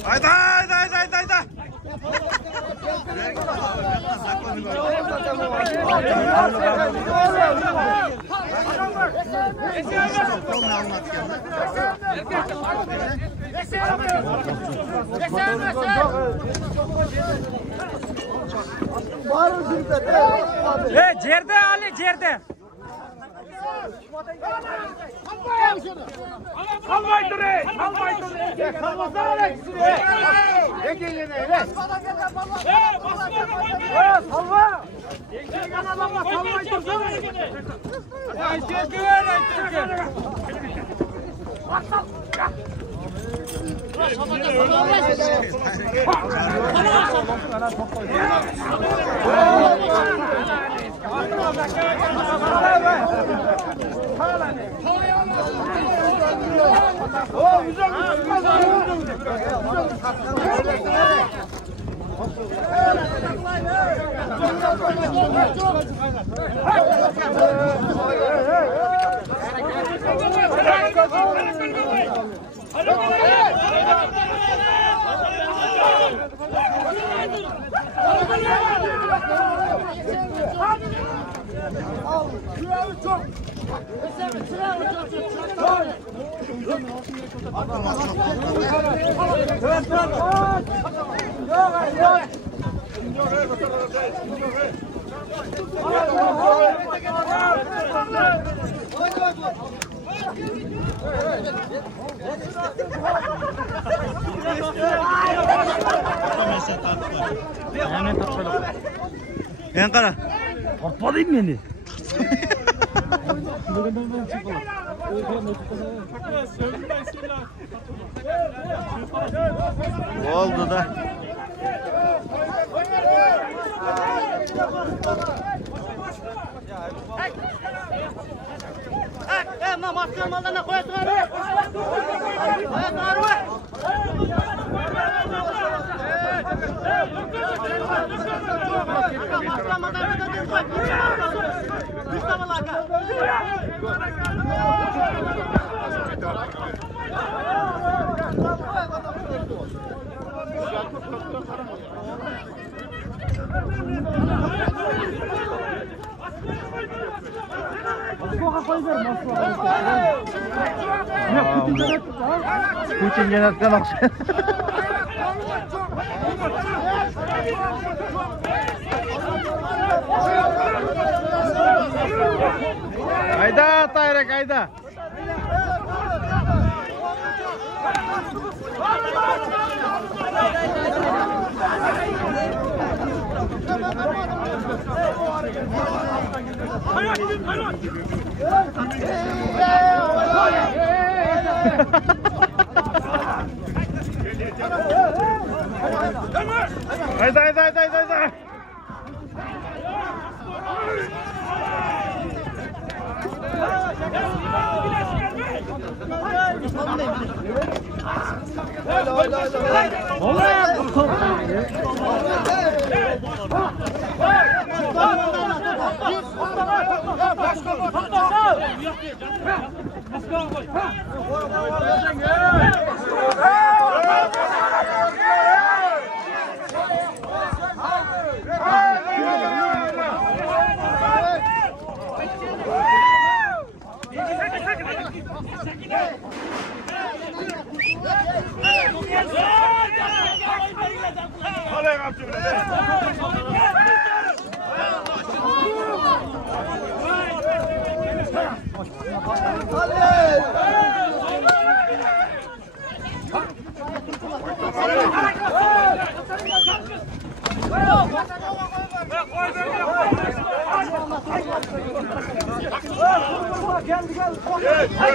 Hayda. Cerde Ali, cerde. Salmayın durun. Salmasana ikisini. Salma. Ben kara. Toplayayım beni. Oldu da. Masken mallarına koyasın abi. Koyasın Putin yönetken akşam. Hayda Tayrek hayda. Hayda. Hayda.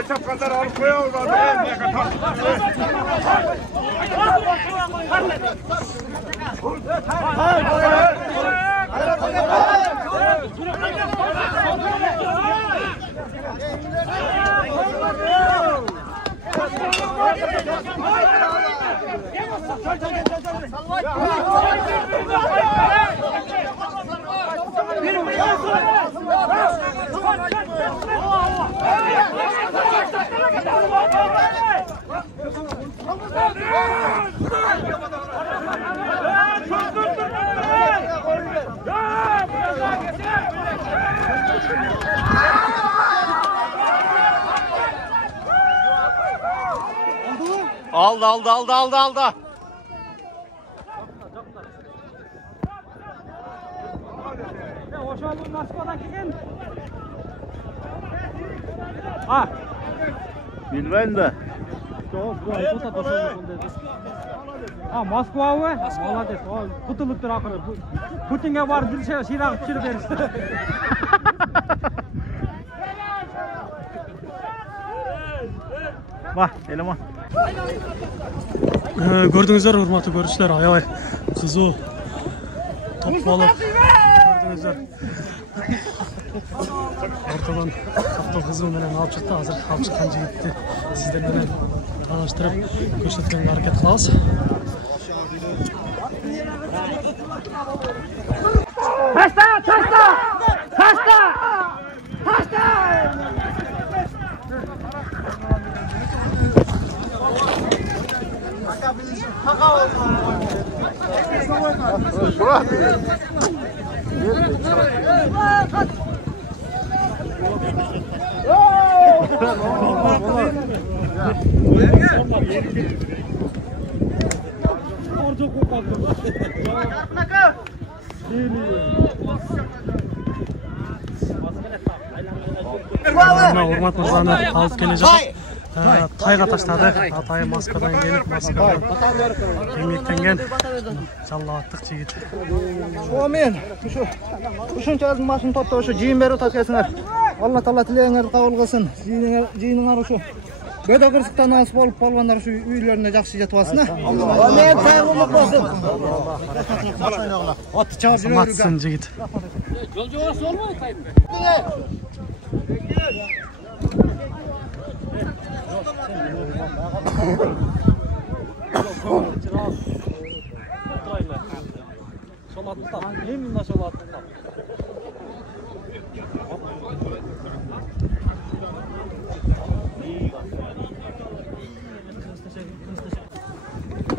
Çapkazlar alıp koyalım. Aldı. Oşalım Moskvadan kelgan. Ha. Bilmem de. Ha, Moskva mı? Молодец. O kutuluk tur akırı. Putin'e var bir şey şirak pişirip verişti. Bak, eleman. Gördüңүздөр урматтуу көрүүчүлөр, аябай кызуу топ болуп көрдүңүздөр. Ортодон топту кызуу менен алып чыкты. Азыр алып чыккан жигитти сиздер менен таныштырып көрсөткөнгө аракет кылабыз. Урмат мырзаны алып келе жатат. Тайга таштады. Атайы Москвадан келип, Москвадан эмгектенген жаллабаттык жигит. Мен ушунча азын машин топто ошо жыйын берип атасыңар. Алла Таала тилегиңерди кабыл кылсын. Жыйыныңар ошо бөдө кырсыктан алыс болуп калгандар ушу үйлөрүнө жакшы жетип алсын. Амин, тайгылык болсун. Атты чыгып жүрөбүр жигит. Жол жобасы болбойт кайым.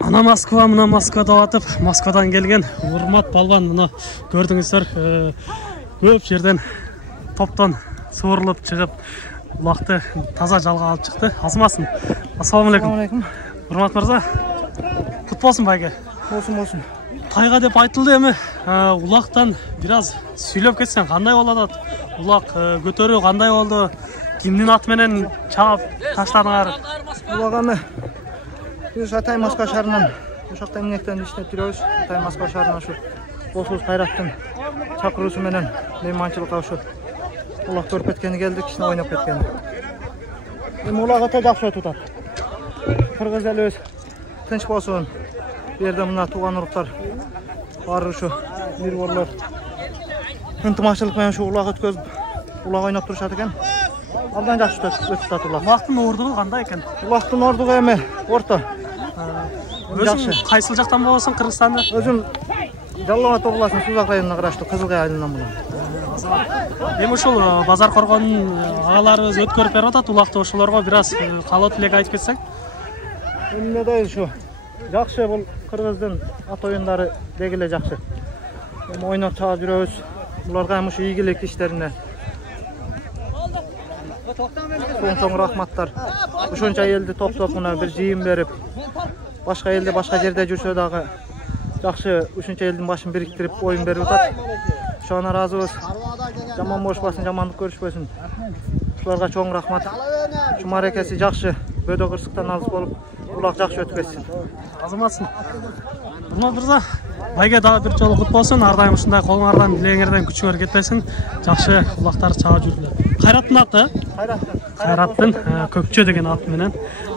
Ана Москва, мына Москва деп атып, Москвадан келген Урмат балбан, мына көрдүңүздөр, көп жерден топтон суурулуп чыгып, улакты таза жалга алып чыкты. Азмасын. Ассаламу алейкум. Урмат мырза, кут болсун байке. Болсун. Тайга деп айтылды эми, улактан бир аз сүйлөп кетсең, кандай болот? Улак көтөрүү кандай болду? Кимдин аты менен чаап таштадыңар? Улак эми Biz Atay Moskva şаарынан ошакта эмгектен иштеп жүрөбүз. Atay Moskva шаарынан ушу Болсуз Кайраттын чакыруусу менен мейманчылыкка ушу улак көрүп кеткени келдик, кичине ойноп кеткен. Эми улак өтө жакшы өтүп атат. Кыргыз элибиз тынч болсун. Бу жерде мына тууган уруктар баары ушу бир борлор ынтымакчылык менен ушу улак өткөзүп, улак ойноп турушат экен. Абдан жакшы өтүп атат улак. Улактын ордугу кандай экен? Улактын ордугу эми орто. Өзүң кайсыл жактан болосуң, Кыргызстанды? Өзүм Жалал-Абад областынын Сузак районуна караштуу Кызылкай айылынан болом. Эми ушул базар коргонун агаларыбыз өткөрүп берип атат, улакты ошолорго бир аз каалоо тилек айтып кетсең. Эмнеде ушу жакшы, бул Кыргыздын ат оюндары деги эле жакшы. Эми ойноп чыгып жүрөбүз. Буларга эми ушу ийгилик иштерине соң рахматтар. Ушунча элди топтоп мына бир жыйын берип, башка элде башка жерде жүрсө дагы жакшы ушунча элдин башын бириктирип оюн берип атат. Ошону ыраазыбыз. Жаман болушпасын, жамандык көрүшпөсүн. Ушуларга чоң рахмат. Ушу мааракеси жакшы, бөдө кырсыктан алыс болуп, улак жакшы өтүп кетсин. Азаматсың. Урмат мырза, байге дагы бир жолу кут болсун. Ар дайым ушундай колуңардан, билегиңерден күчүңөр кетпесин. Жакшы улактар чаап жүрүлөр. Кайраттын аты? Кайраттын. Кайраттын көкчө деген аты менен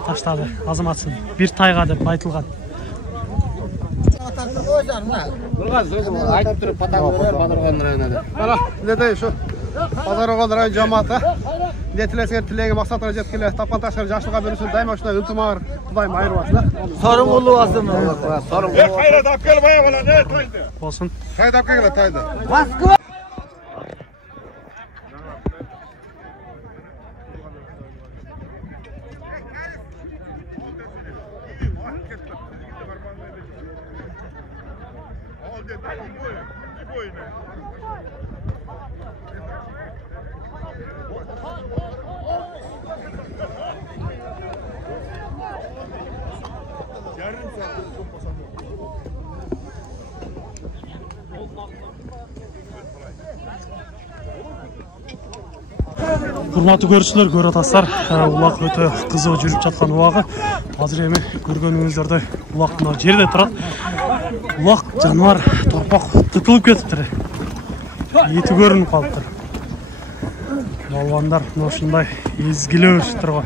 таштады азаматсын. Бир тайга деп айтылган. Айтып туруп патагын берер Базаркон районуна. Ана, недей şu Базаркон район жамааты. Нетилесер тилеги максатына жеткиле тапкан таштар жашылга берүүсүн дайыма ушундай ынтымагыр Кудайым айырбасын. Sorumluluğu olsun. Sorumluluğu. Kayra da gel baya bana ne taydı? Болсун. Kayda gel taydı. Урматтуу көрүүчүлөр, көрүп атасыздар. Улак өтө кызык жүрүп жаткан убагы. Азыр эми көргөнүңүздөрдөй улак мына жерде турат. Улак жаныбар торпак тытылып кетиптир. Эти көрүнүп калыптыр. Балбандар мына ушундай эзгилеп өсүптүр го.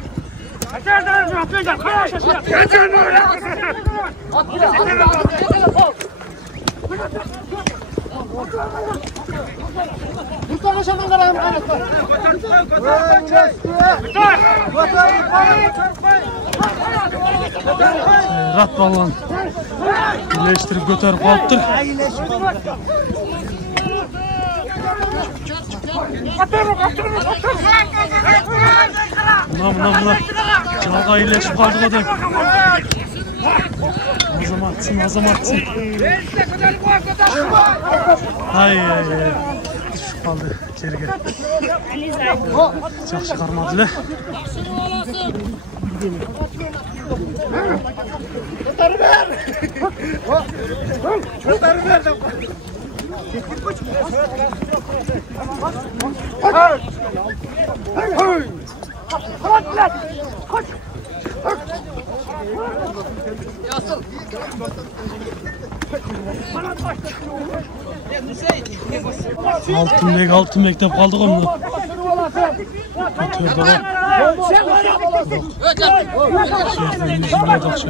Рат балган илештирип көтөрүп калыптыр. Мына жалга илешип калды го деп. Азаматсың. Ай. Düşüp kaldı içeriye. Жақсы қармады ле. Altın mek деп қалды ғой мұны. Көтерді ғой. Жерден жүзінде дақшы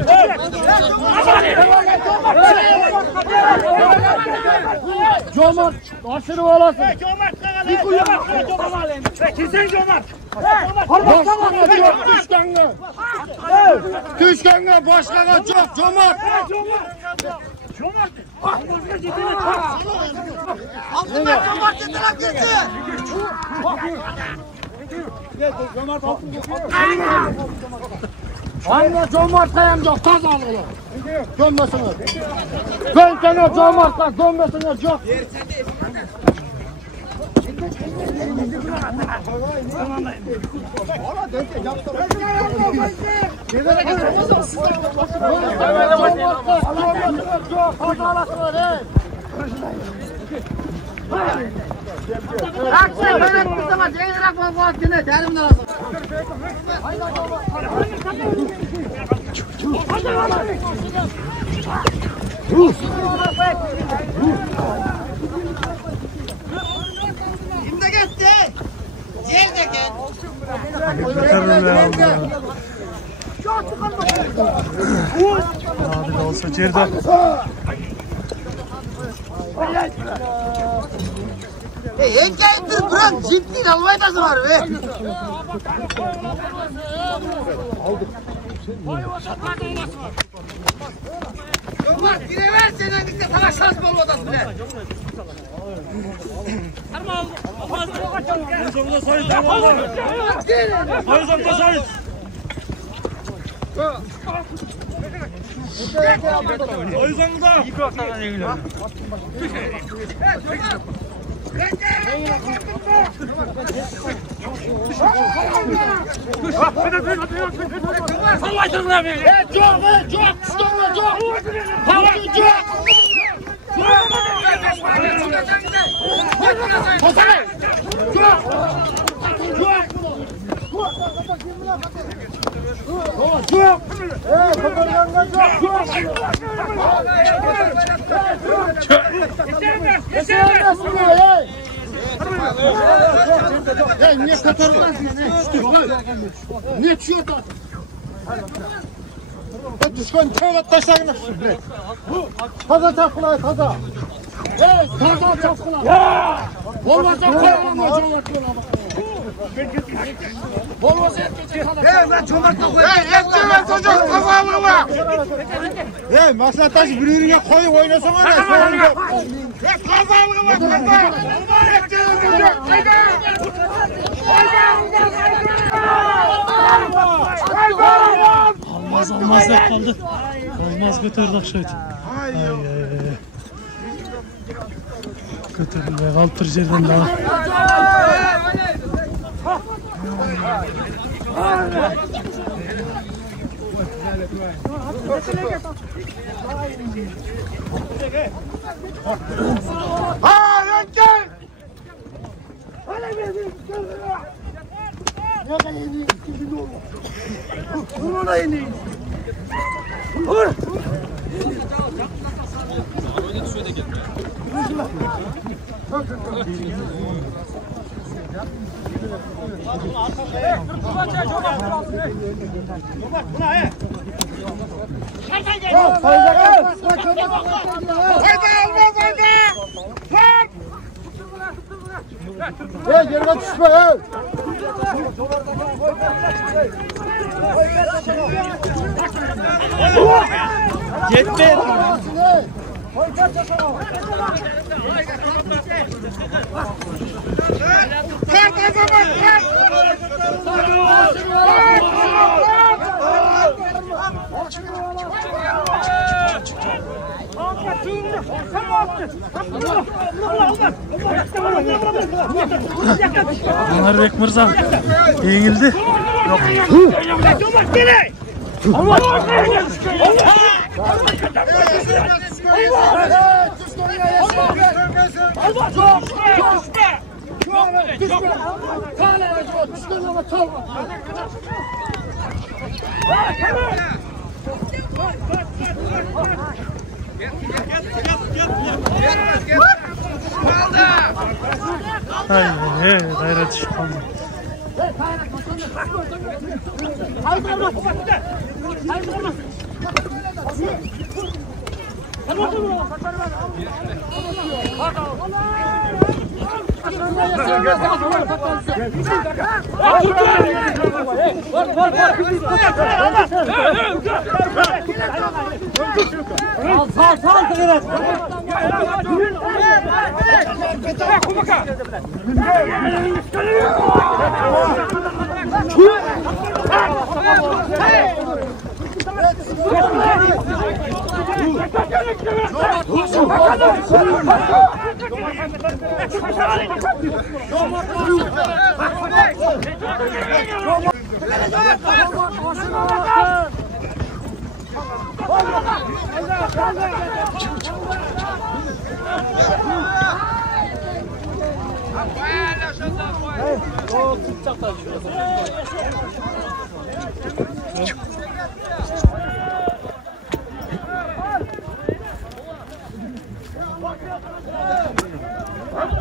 Jomart, aşırı olasın. Kesin Jomart. Düşkenge başkaga çok Jomart. Anne Jomart'tayım yok, taz alıyor. Dönmesiniz. Dönsene Jomart'la, dönmesiniz yok. Kimde gitti? Yerde gel. Hadi de olsa cerde. Enkaytır bırak ciddi almaydası var be. Yok girever senden gitse sana şans bol odası bile. Niye katarıldasın? Niye düşüyorsun? Düşkün tövbe taşlarına. Taza çapkılar taza. Hey taza çapkılar. Olmazsa koyalım o çomartlarına bak. Olmazsa etmeyecek kadar. Hey ben çomartla koyayım. Hey etmeyecek çocuk kazanlı bak. Hey maksat taşı birbirine koyup oynasana. Hey kazanlı bak. Etmeyecek çocuk. Almaz da kaldı. Olmaz götürdü akşaydı. Götürdü ve kaltır yerden daha. Hey yerine düşme hey. Yetti. Ömerbek Mırza yenildi. Hayır, gayret çıkmadı.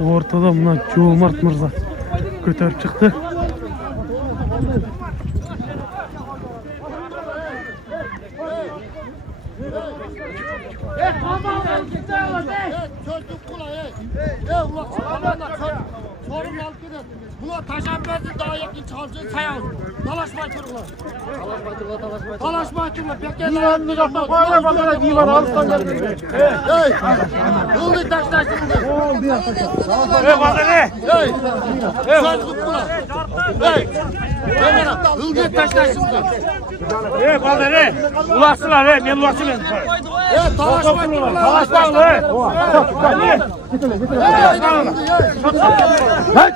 Ortada mına Jomart Mırza kötörüp çıktı. Buna taşan verdi daha yakın çalsın sayalım. Dalaşmayın çocuklar. Dalaşmayın çocuklar. Divan nizamda koyalım bakalım divan alıptan geldi. Hey! Hıldı taşlaştı bunu. Hey Badere! Hey! Söz tuttular. Hey! Hıldı taşlaştı bunu. Hey Badere! Ulaştılar hey, ben ulaştım. Hey! Dalaşmayın çocuklar. Ulaştılar hey! Hadi! Hey!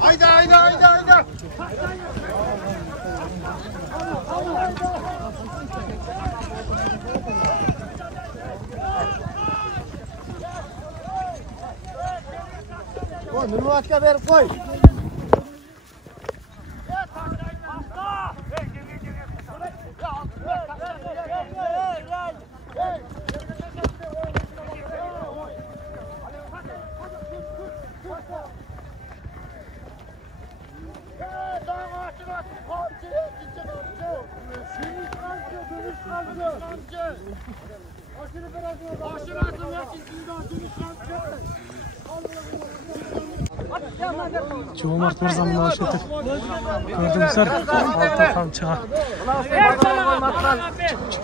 Haydi haydi haydi haydi! Koy, Mürvat'a ver koy. Жомарт мырза мына шетер көрдүңүздөр алтын камчыга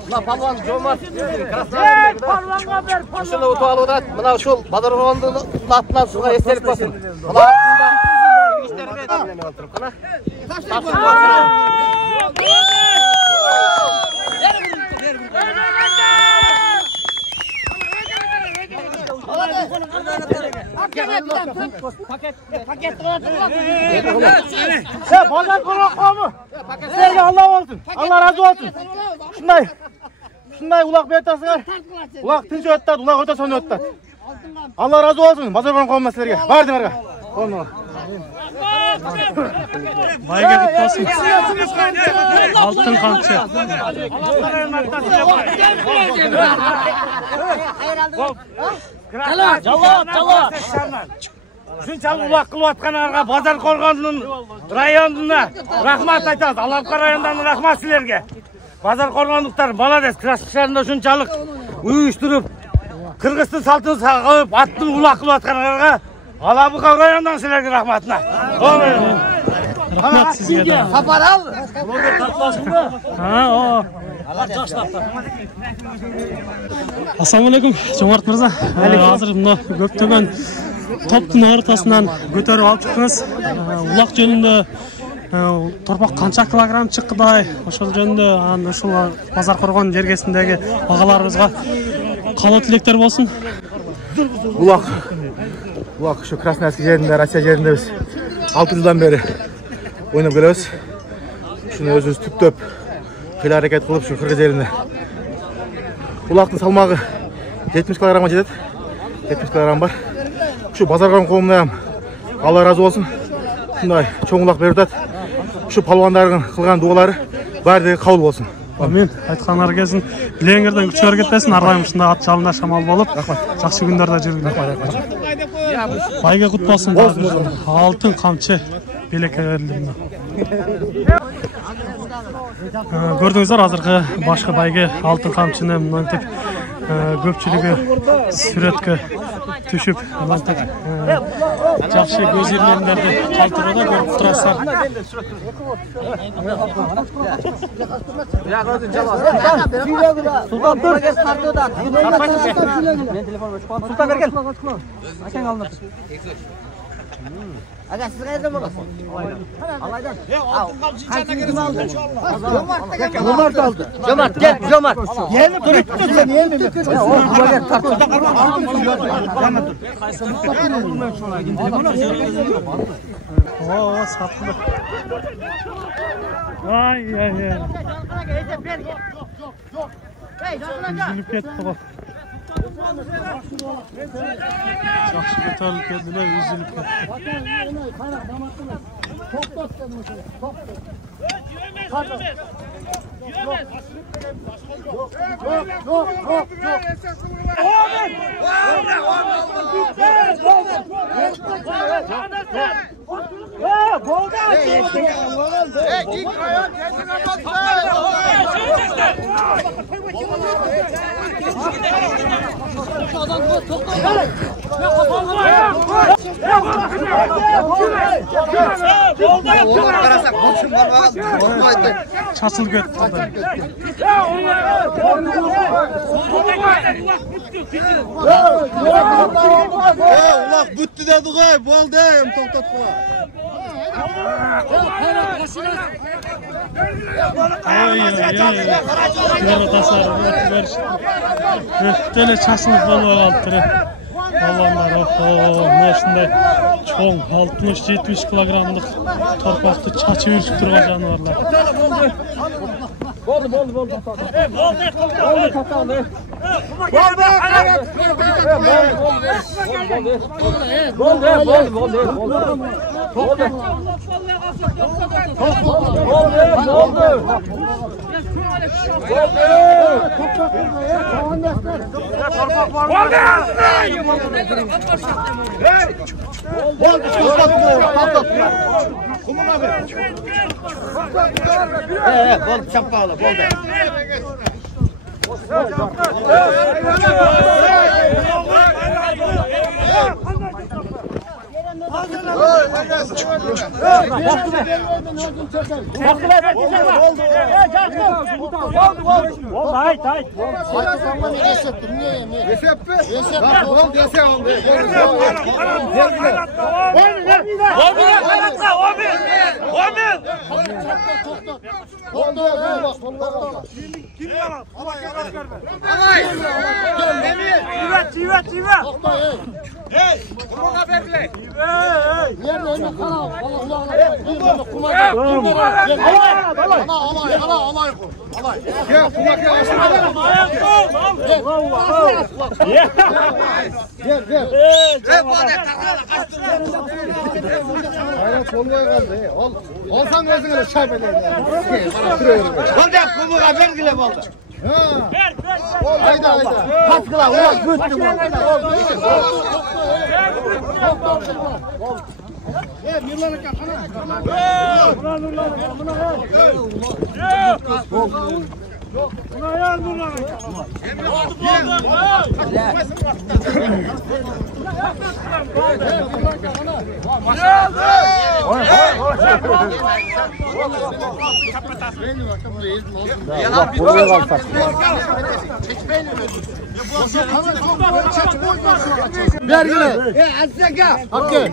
Мына палван Жомарт ушуну утуп алып атат. Мына ушул Бадыргондун атынан сизге эстелик болсун. Bozor Qo'rg'on qavmi. Sizlarga Alloh olsun. Alloh razı olsun. Shunday uloq bertasizlar. Uloq tinch o'tadi, uloq o'ta son o'tadi. Alloh razı olsun. Bozor Qo'rg'on qavmi sizlarga. Bardinglarga. Qo'yinglar. Bayga qutlug' olsun. Алтын камчы. Javob. Shunchalik uloq qilayotganlarga Bozor Qo'rg'onning rayonida rahmat aytamiz. Alavqa rayonidan rahmat sizlarga. Bozor Qo'rg'onliklar молодец, krasniklarida shunchalik uyushtirib, Qirg'iziston saltini saqlab, atni uloq qilayotganlarga Alavqa rayonidan sizlarga rahmatlar. Rahmat sizga. Safar al. Ha, o. Assalomu alaykum, Жомарт мырза. Hozir mына көптөгөн топтун ортасынан көтөрүп алып чыктыңыз. Улак жөнүндө торпак канча килограмм чыккыдай, ошол жөнүндө анан ушул Базар Коргон жергесиндеги агаларыбызга каалоо тилектер болсун. Улак ушу Красноярский жеринде, Россия жеринде биз 6 жылдан бери ойноп келебиз. Ушуну өзүбүз түптөп кыйла аракет кылып ушу Кыргыз элине. Улактын салмагы 70 килограммга жетет. 70 килограмм бар. Ушу Базар Коргон коомуна Алла разы болсун. Ушундай чоң улак берип атат. Ушу палвандардын кылган дуалары баардыгы кабыл болсун. Амин. Айткандар келсин. Билеңерден күчөр кетпесин. Аргайым ушундай ат жалында шамал болуп, жакшы күндөрдө жүргүлөр. Байга кут болсун. Алтын камчы белекке берилди. Көрдүңүздөр, азыркы башкы байге алтын камчыны мынтип көпчүлүгү сүрөткө түшүп, мынтип жакшы көз ирмемдерди калтырууда көрүп турасыздар. Султан бергел. Акаң алынып. Aga siz qayerda bo'lasiz? Alaydan. Jomart aldı. Jomart gel, Jomart. Yeni turib tursan, yeni. Oo, satıldı. Ay. Üzülüp ketdi bak. Yaxşı ko'tarilib keldilar, üzülüp ketdi. Çasıl göt. Ulak büttü dedi koy, bol deyim, toktat koy. Böyle çasılıp bolup kaldı. Ballanlar, ne şunday çoğun 60-70 kilogramlık torpaktı çaçı ürüşüp durgan janavarlar. Olsan özüne şap eder. Oldu kumuğa vergile oldu. Hayda hayda. Katkıla ulan güttüm. Bergile. Azeka. Hakkı.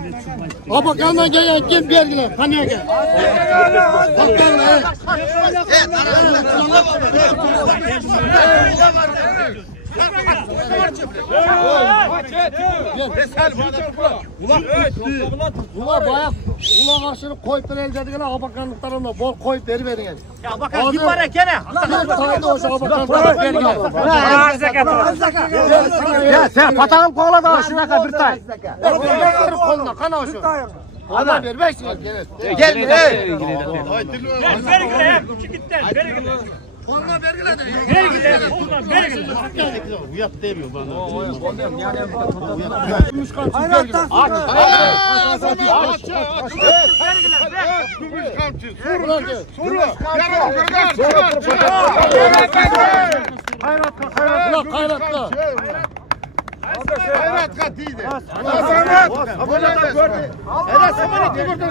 Abakandan gelen kim bergile? Kanıya gel. Ulan bayağı ulan karşını koyup vereceğine abakanlıklarına bol koyup veriverin. Ya abakan kim var ya gene? Bir tane o abakanlıklarına verin. Ya sen patanım kola da şuna kadar bir tane. Ver koluna kana şu. Ana vermezsin gel. Gel. Ver gire ya. Küçük gitti. Ver gire. Koluna vergile de. Ver gire. Koluna ver gire. Uyap demiyor bana. Hayratka değil de. Abonadan gördü. Hele sabını gördü.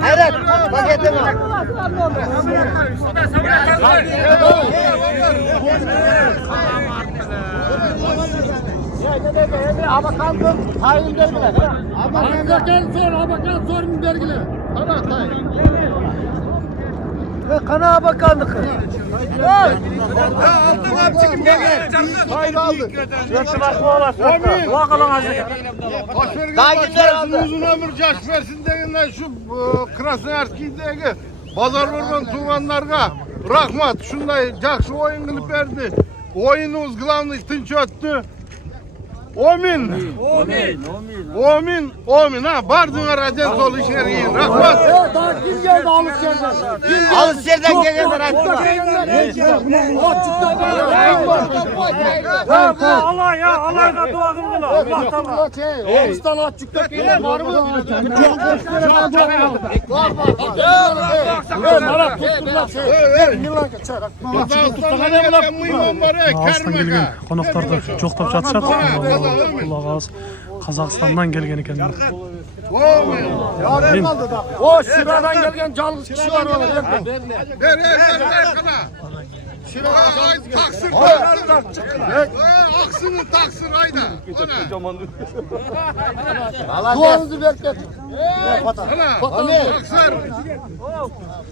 Hayrat paketi var. Abakan tayin vergiler. Abakan sor vergiler. Ana tayin. Kana bakanlık. Ya altın abi çıkıp gel. Hayır aldı. Yoksa bak bu olasın. Bu kalan azıcık. Uzun ömür yaş versin deginler şu Krasnoyarskidagi bazar bo'lgan tuğanlarga rahmat. Şunday yaxshi oyun qilib berdi. Oyunumuz главный tinch o'tdi. Omin. Omin. Ha, bardığına radyan sol işler yiyin. Rahmat. Kim geldi alıp yerden? Alıp yerden gelenler Allah ya. Allah'a dua kılın. Allah tamam. Oğuz'dan açıkta gelin var mı? Ağızdan gelген қонақтарды жоқтап жатышат. Құлақ ağız Қазақстаннан келген екен. O Şıra'dan gelgen жалғыз kişi var oğlum. Ver. Taksır. Aksını taksır ayda. Duanızı berket. Taksır.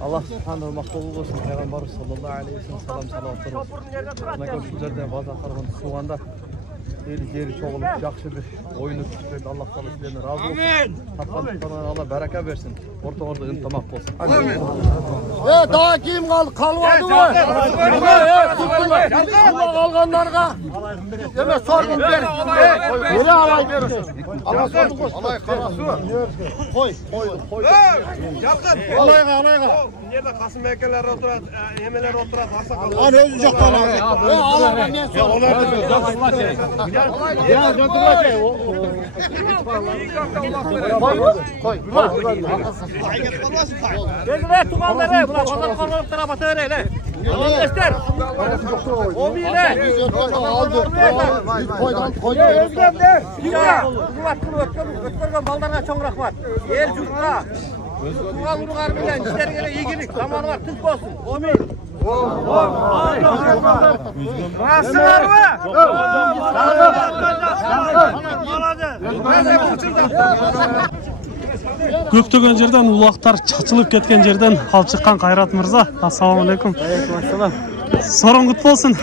Allah subhanahu maqbul olsun. Peygamber sallallahu aleyhi ve sellem salam salavatlar olsun. Mına koşullarda bazı qarğın suğanda Eli jeri çoğulup jakşıdır. Oyunu tutuşturdu. Allah taala sizlerden razı olsun. Tapkanlıklarına Allah bereket versin. Ortalarda ıntamak olsun. Amin. Daha kim kaldı? Kalmadı mı? Allah kalganlarga. Deme sorun verin. Öyle alay verin. Allah sorun koy. Alay karası. Koy. Alayga. Nerede Kasım Ekeler oturat, Emeler oturat, Aksakal. Hani özü yok falan. Alayga ne sorun? Ya götürme şey. Koy. Geldiler tuğanları. Buna pazar korkuluklara batır öyle. Arkadaşlar. O bile. Koy. Özgürler. Ötkergen baldarına çoğurak var. El çocukla. Tuğan uruğar bilen işlerine iyilik. Zamanı var. Tık olsun. Omin. Asılar mı? Көктөгөн жерден улактар чачылып кеткен жерден алып чыккан Кайрат мырза. Ассаламу алейкум. Алейкум. Сорун кут болсун.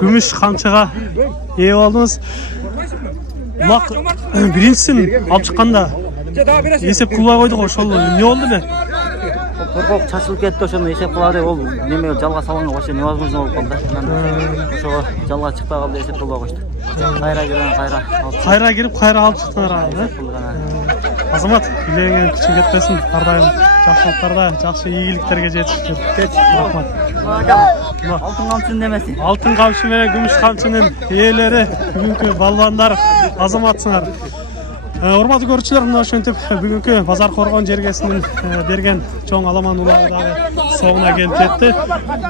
Күмүш камчыга ээ болдуңуз. Улак биринчисин алып чыкканда эсеп кылбай койдук, ошол эмне болду эле? Коркоп чачылып кетти, ошону эсеп кылады. Ол неме жалга салганга вообще невозможно болуп калды. Ошого жалга чыкпай калды, эсеп кылбай кошту. Кайра кирип, кайра алып чыктыңар аны. Азамат, илеңен күчүң кетпесин. Ар дайым жакшылыктарда, жакшы ийгиликтерге жетишип. Рахмат. Алтын камчынын немеси? Алтын камчы менен күмүш камчынын ээлери бүгүнкү балбандар Азаматсыңар. Урматтуу көрүүчүлөр, мына ошентип бүгүнкү Базар Коргон жергесинин берген чоң аламан улагы дагы соңуна келип жетти.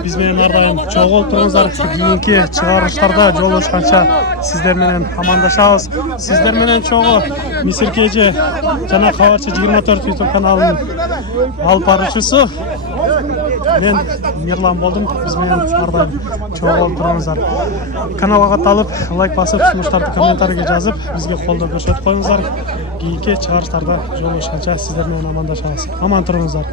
Биз менен ар дайым чогуу туруңуздар. Бүгүнкү чыгарылыштарда жолугушканча сиздер менен амандашабыз. Сиздер менен чогуу Мисир KG жана Кабарчы 24 YouTube каналынын алып баруучусу мен Мирлан болдум. Биз менен ар дайым чогуу туруңуздар. Каналга катталып, лайк басып, сунуштарды комментарийге жазып, бизге колдоо көрсөтүп коюңуздар. Кийинки чыгарыштарда жолугушканча сиздер менен амандашабыз. Аман туруңуздар.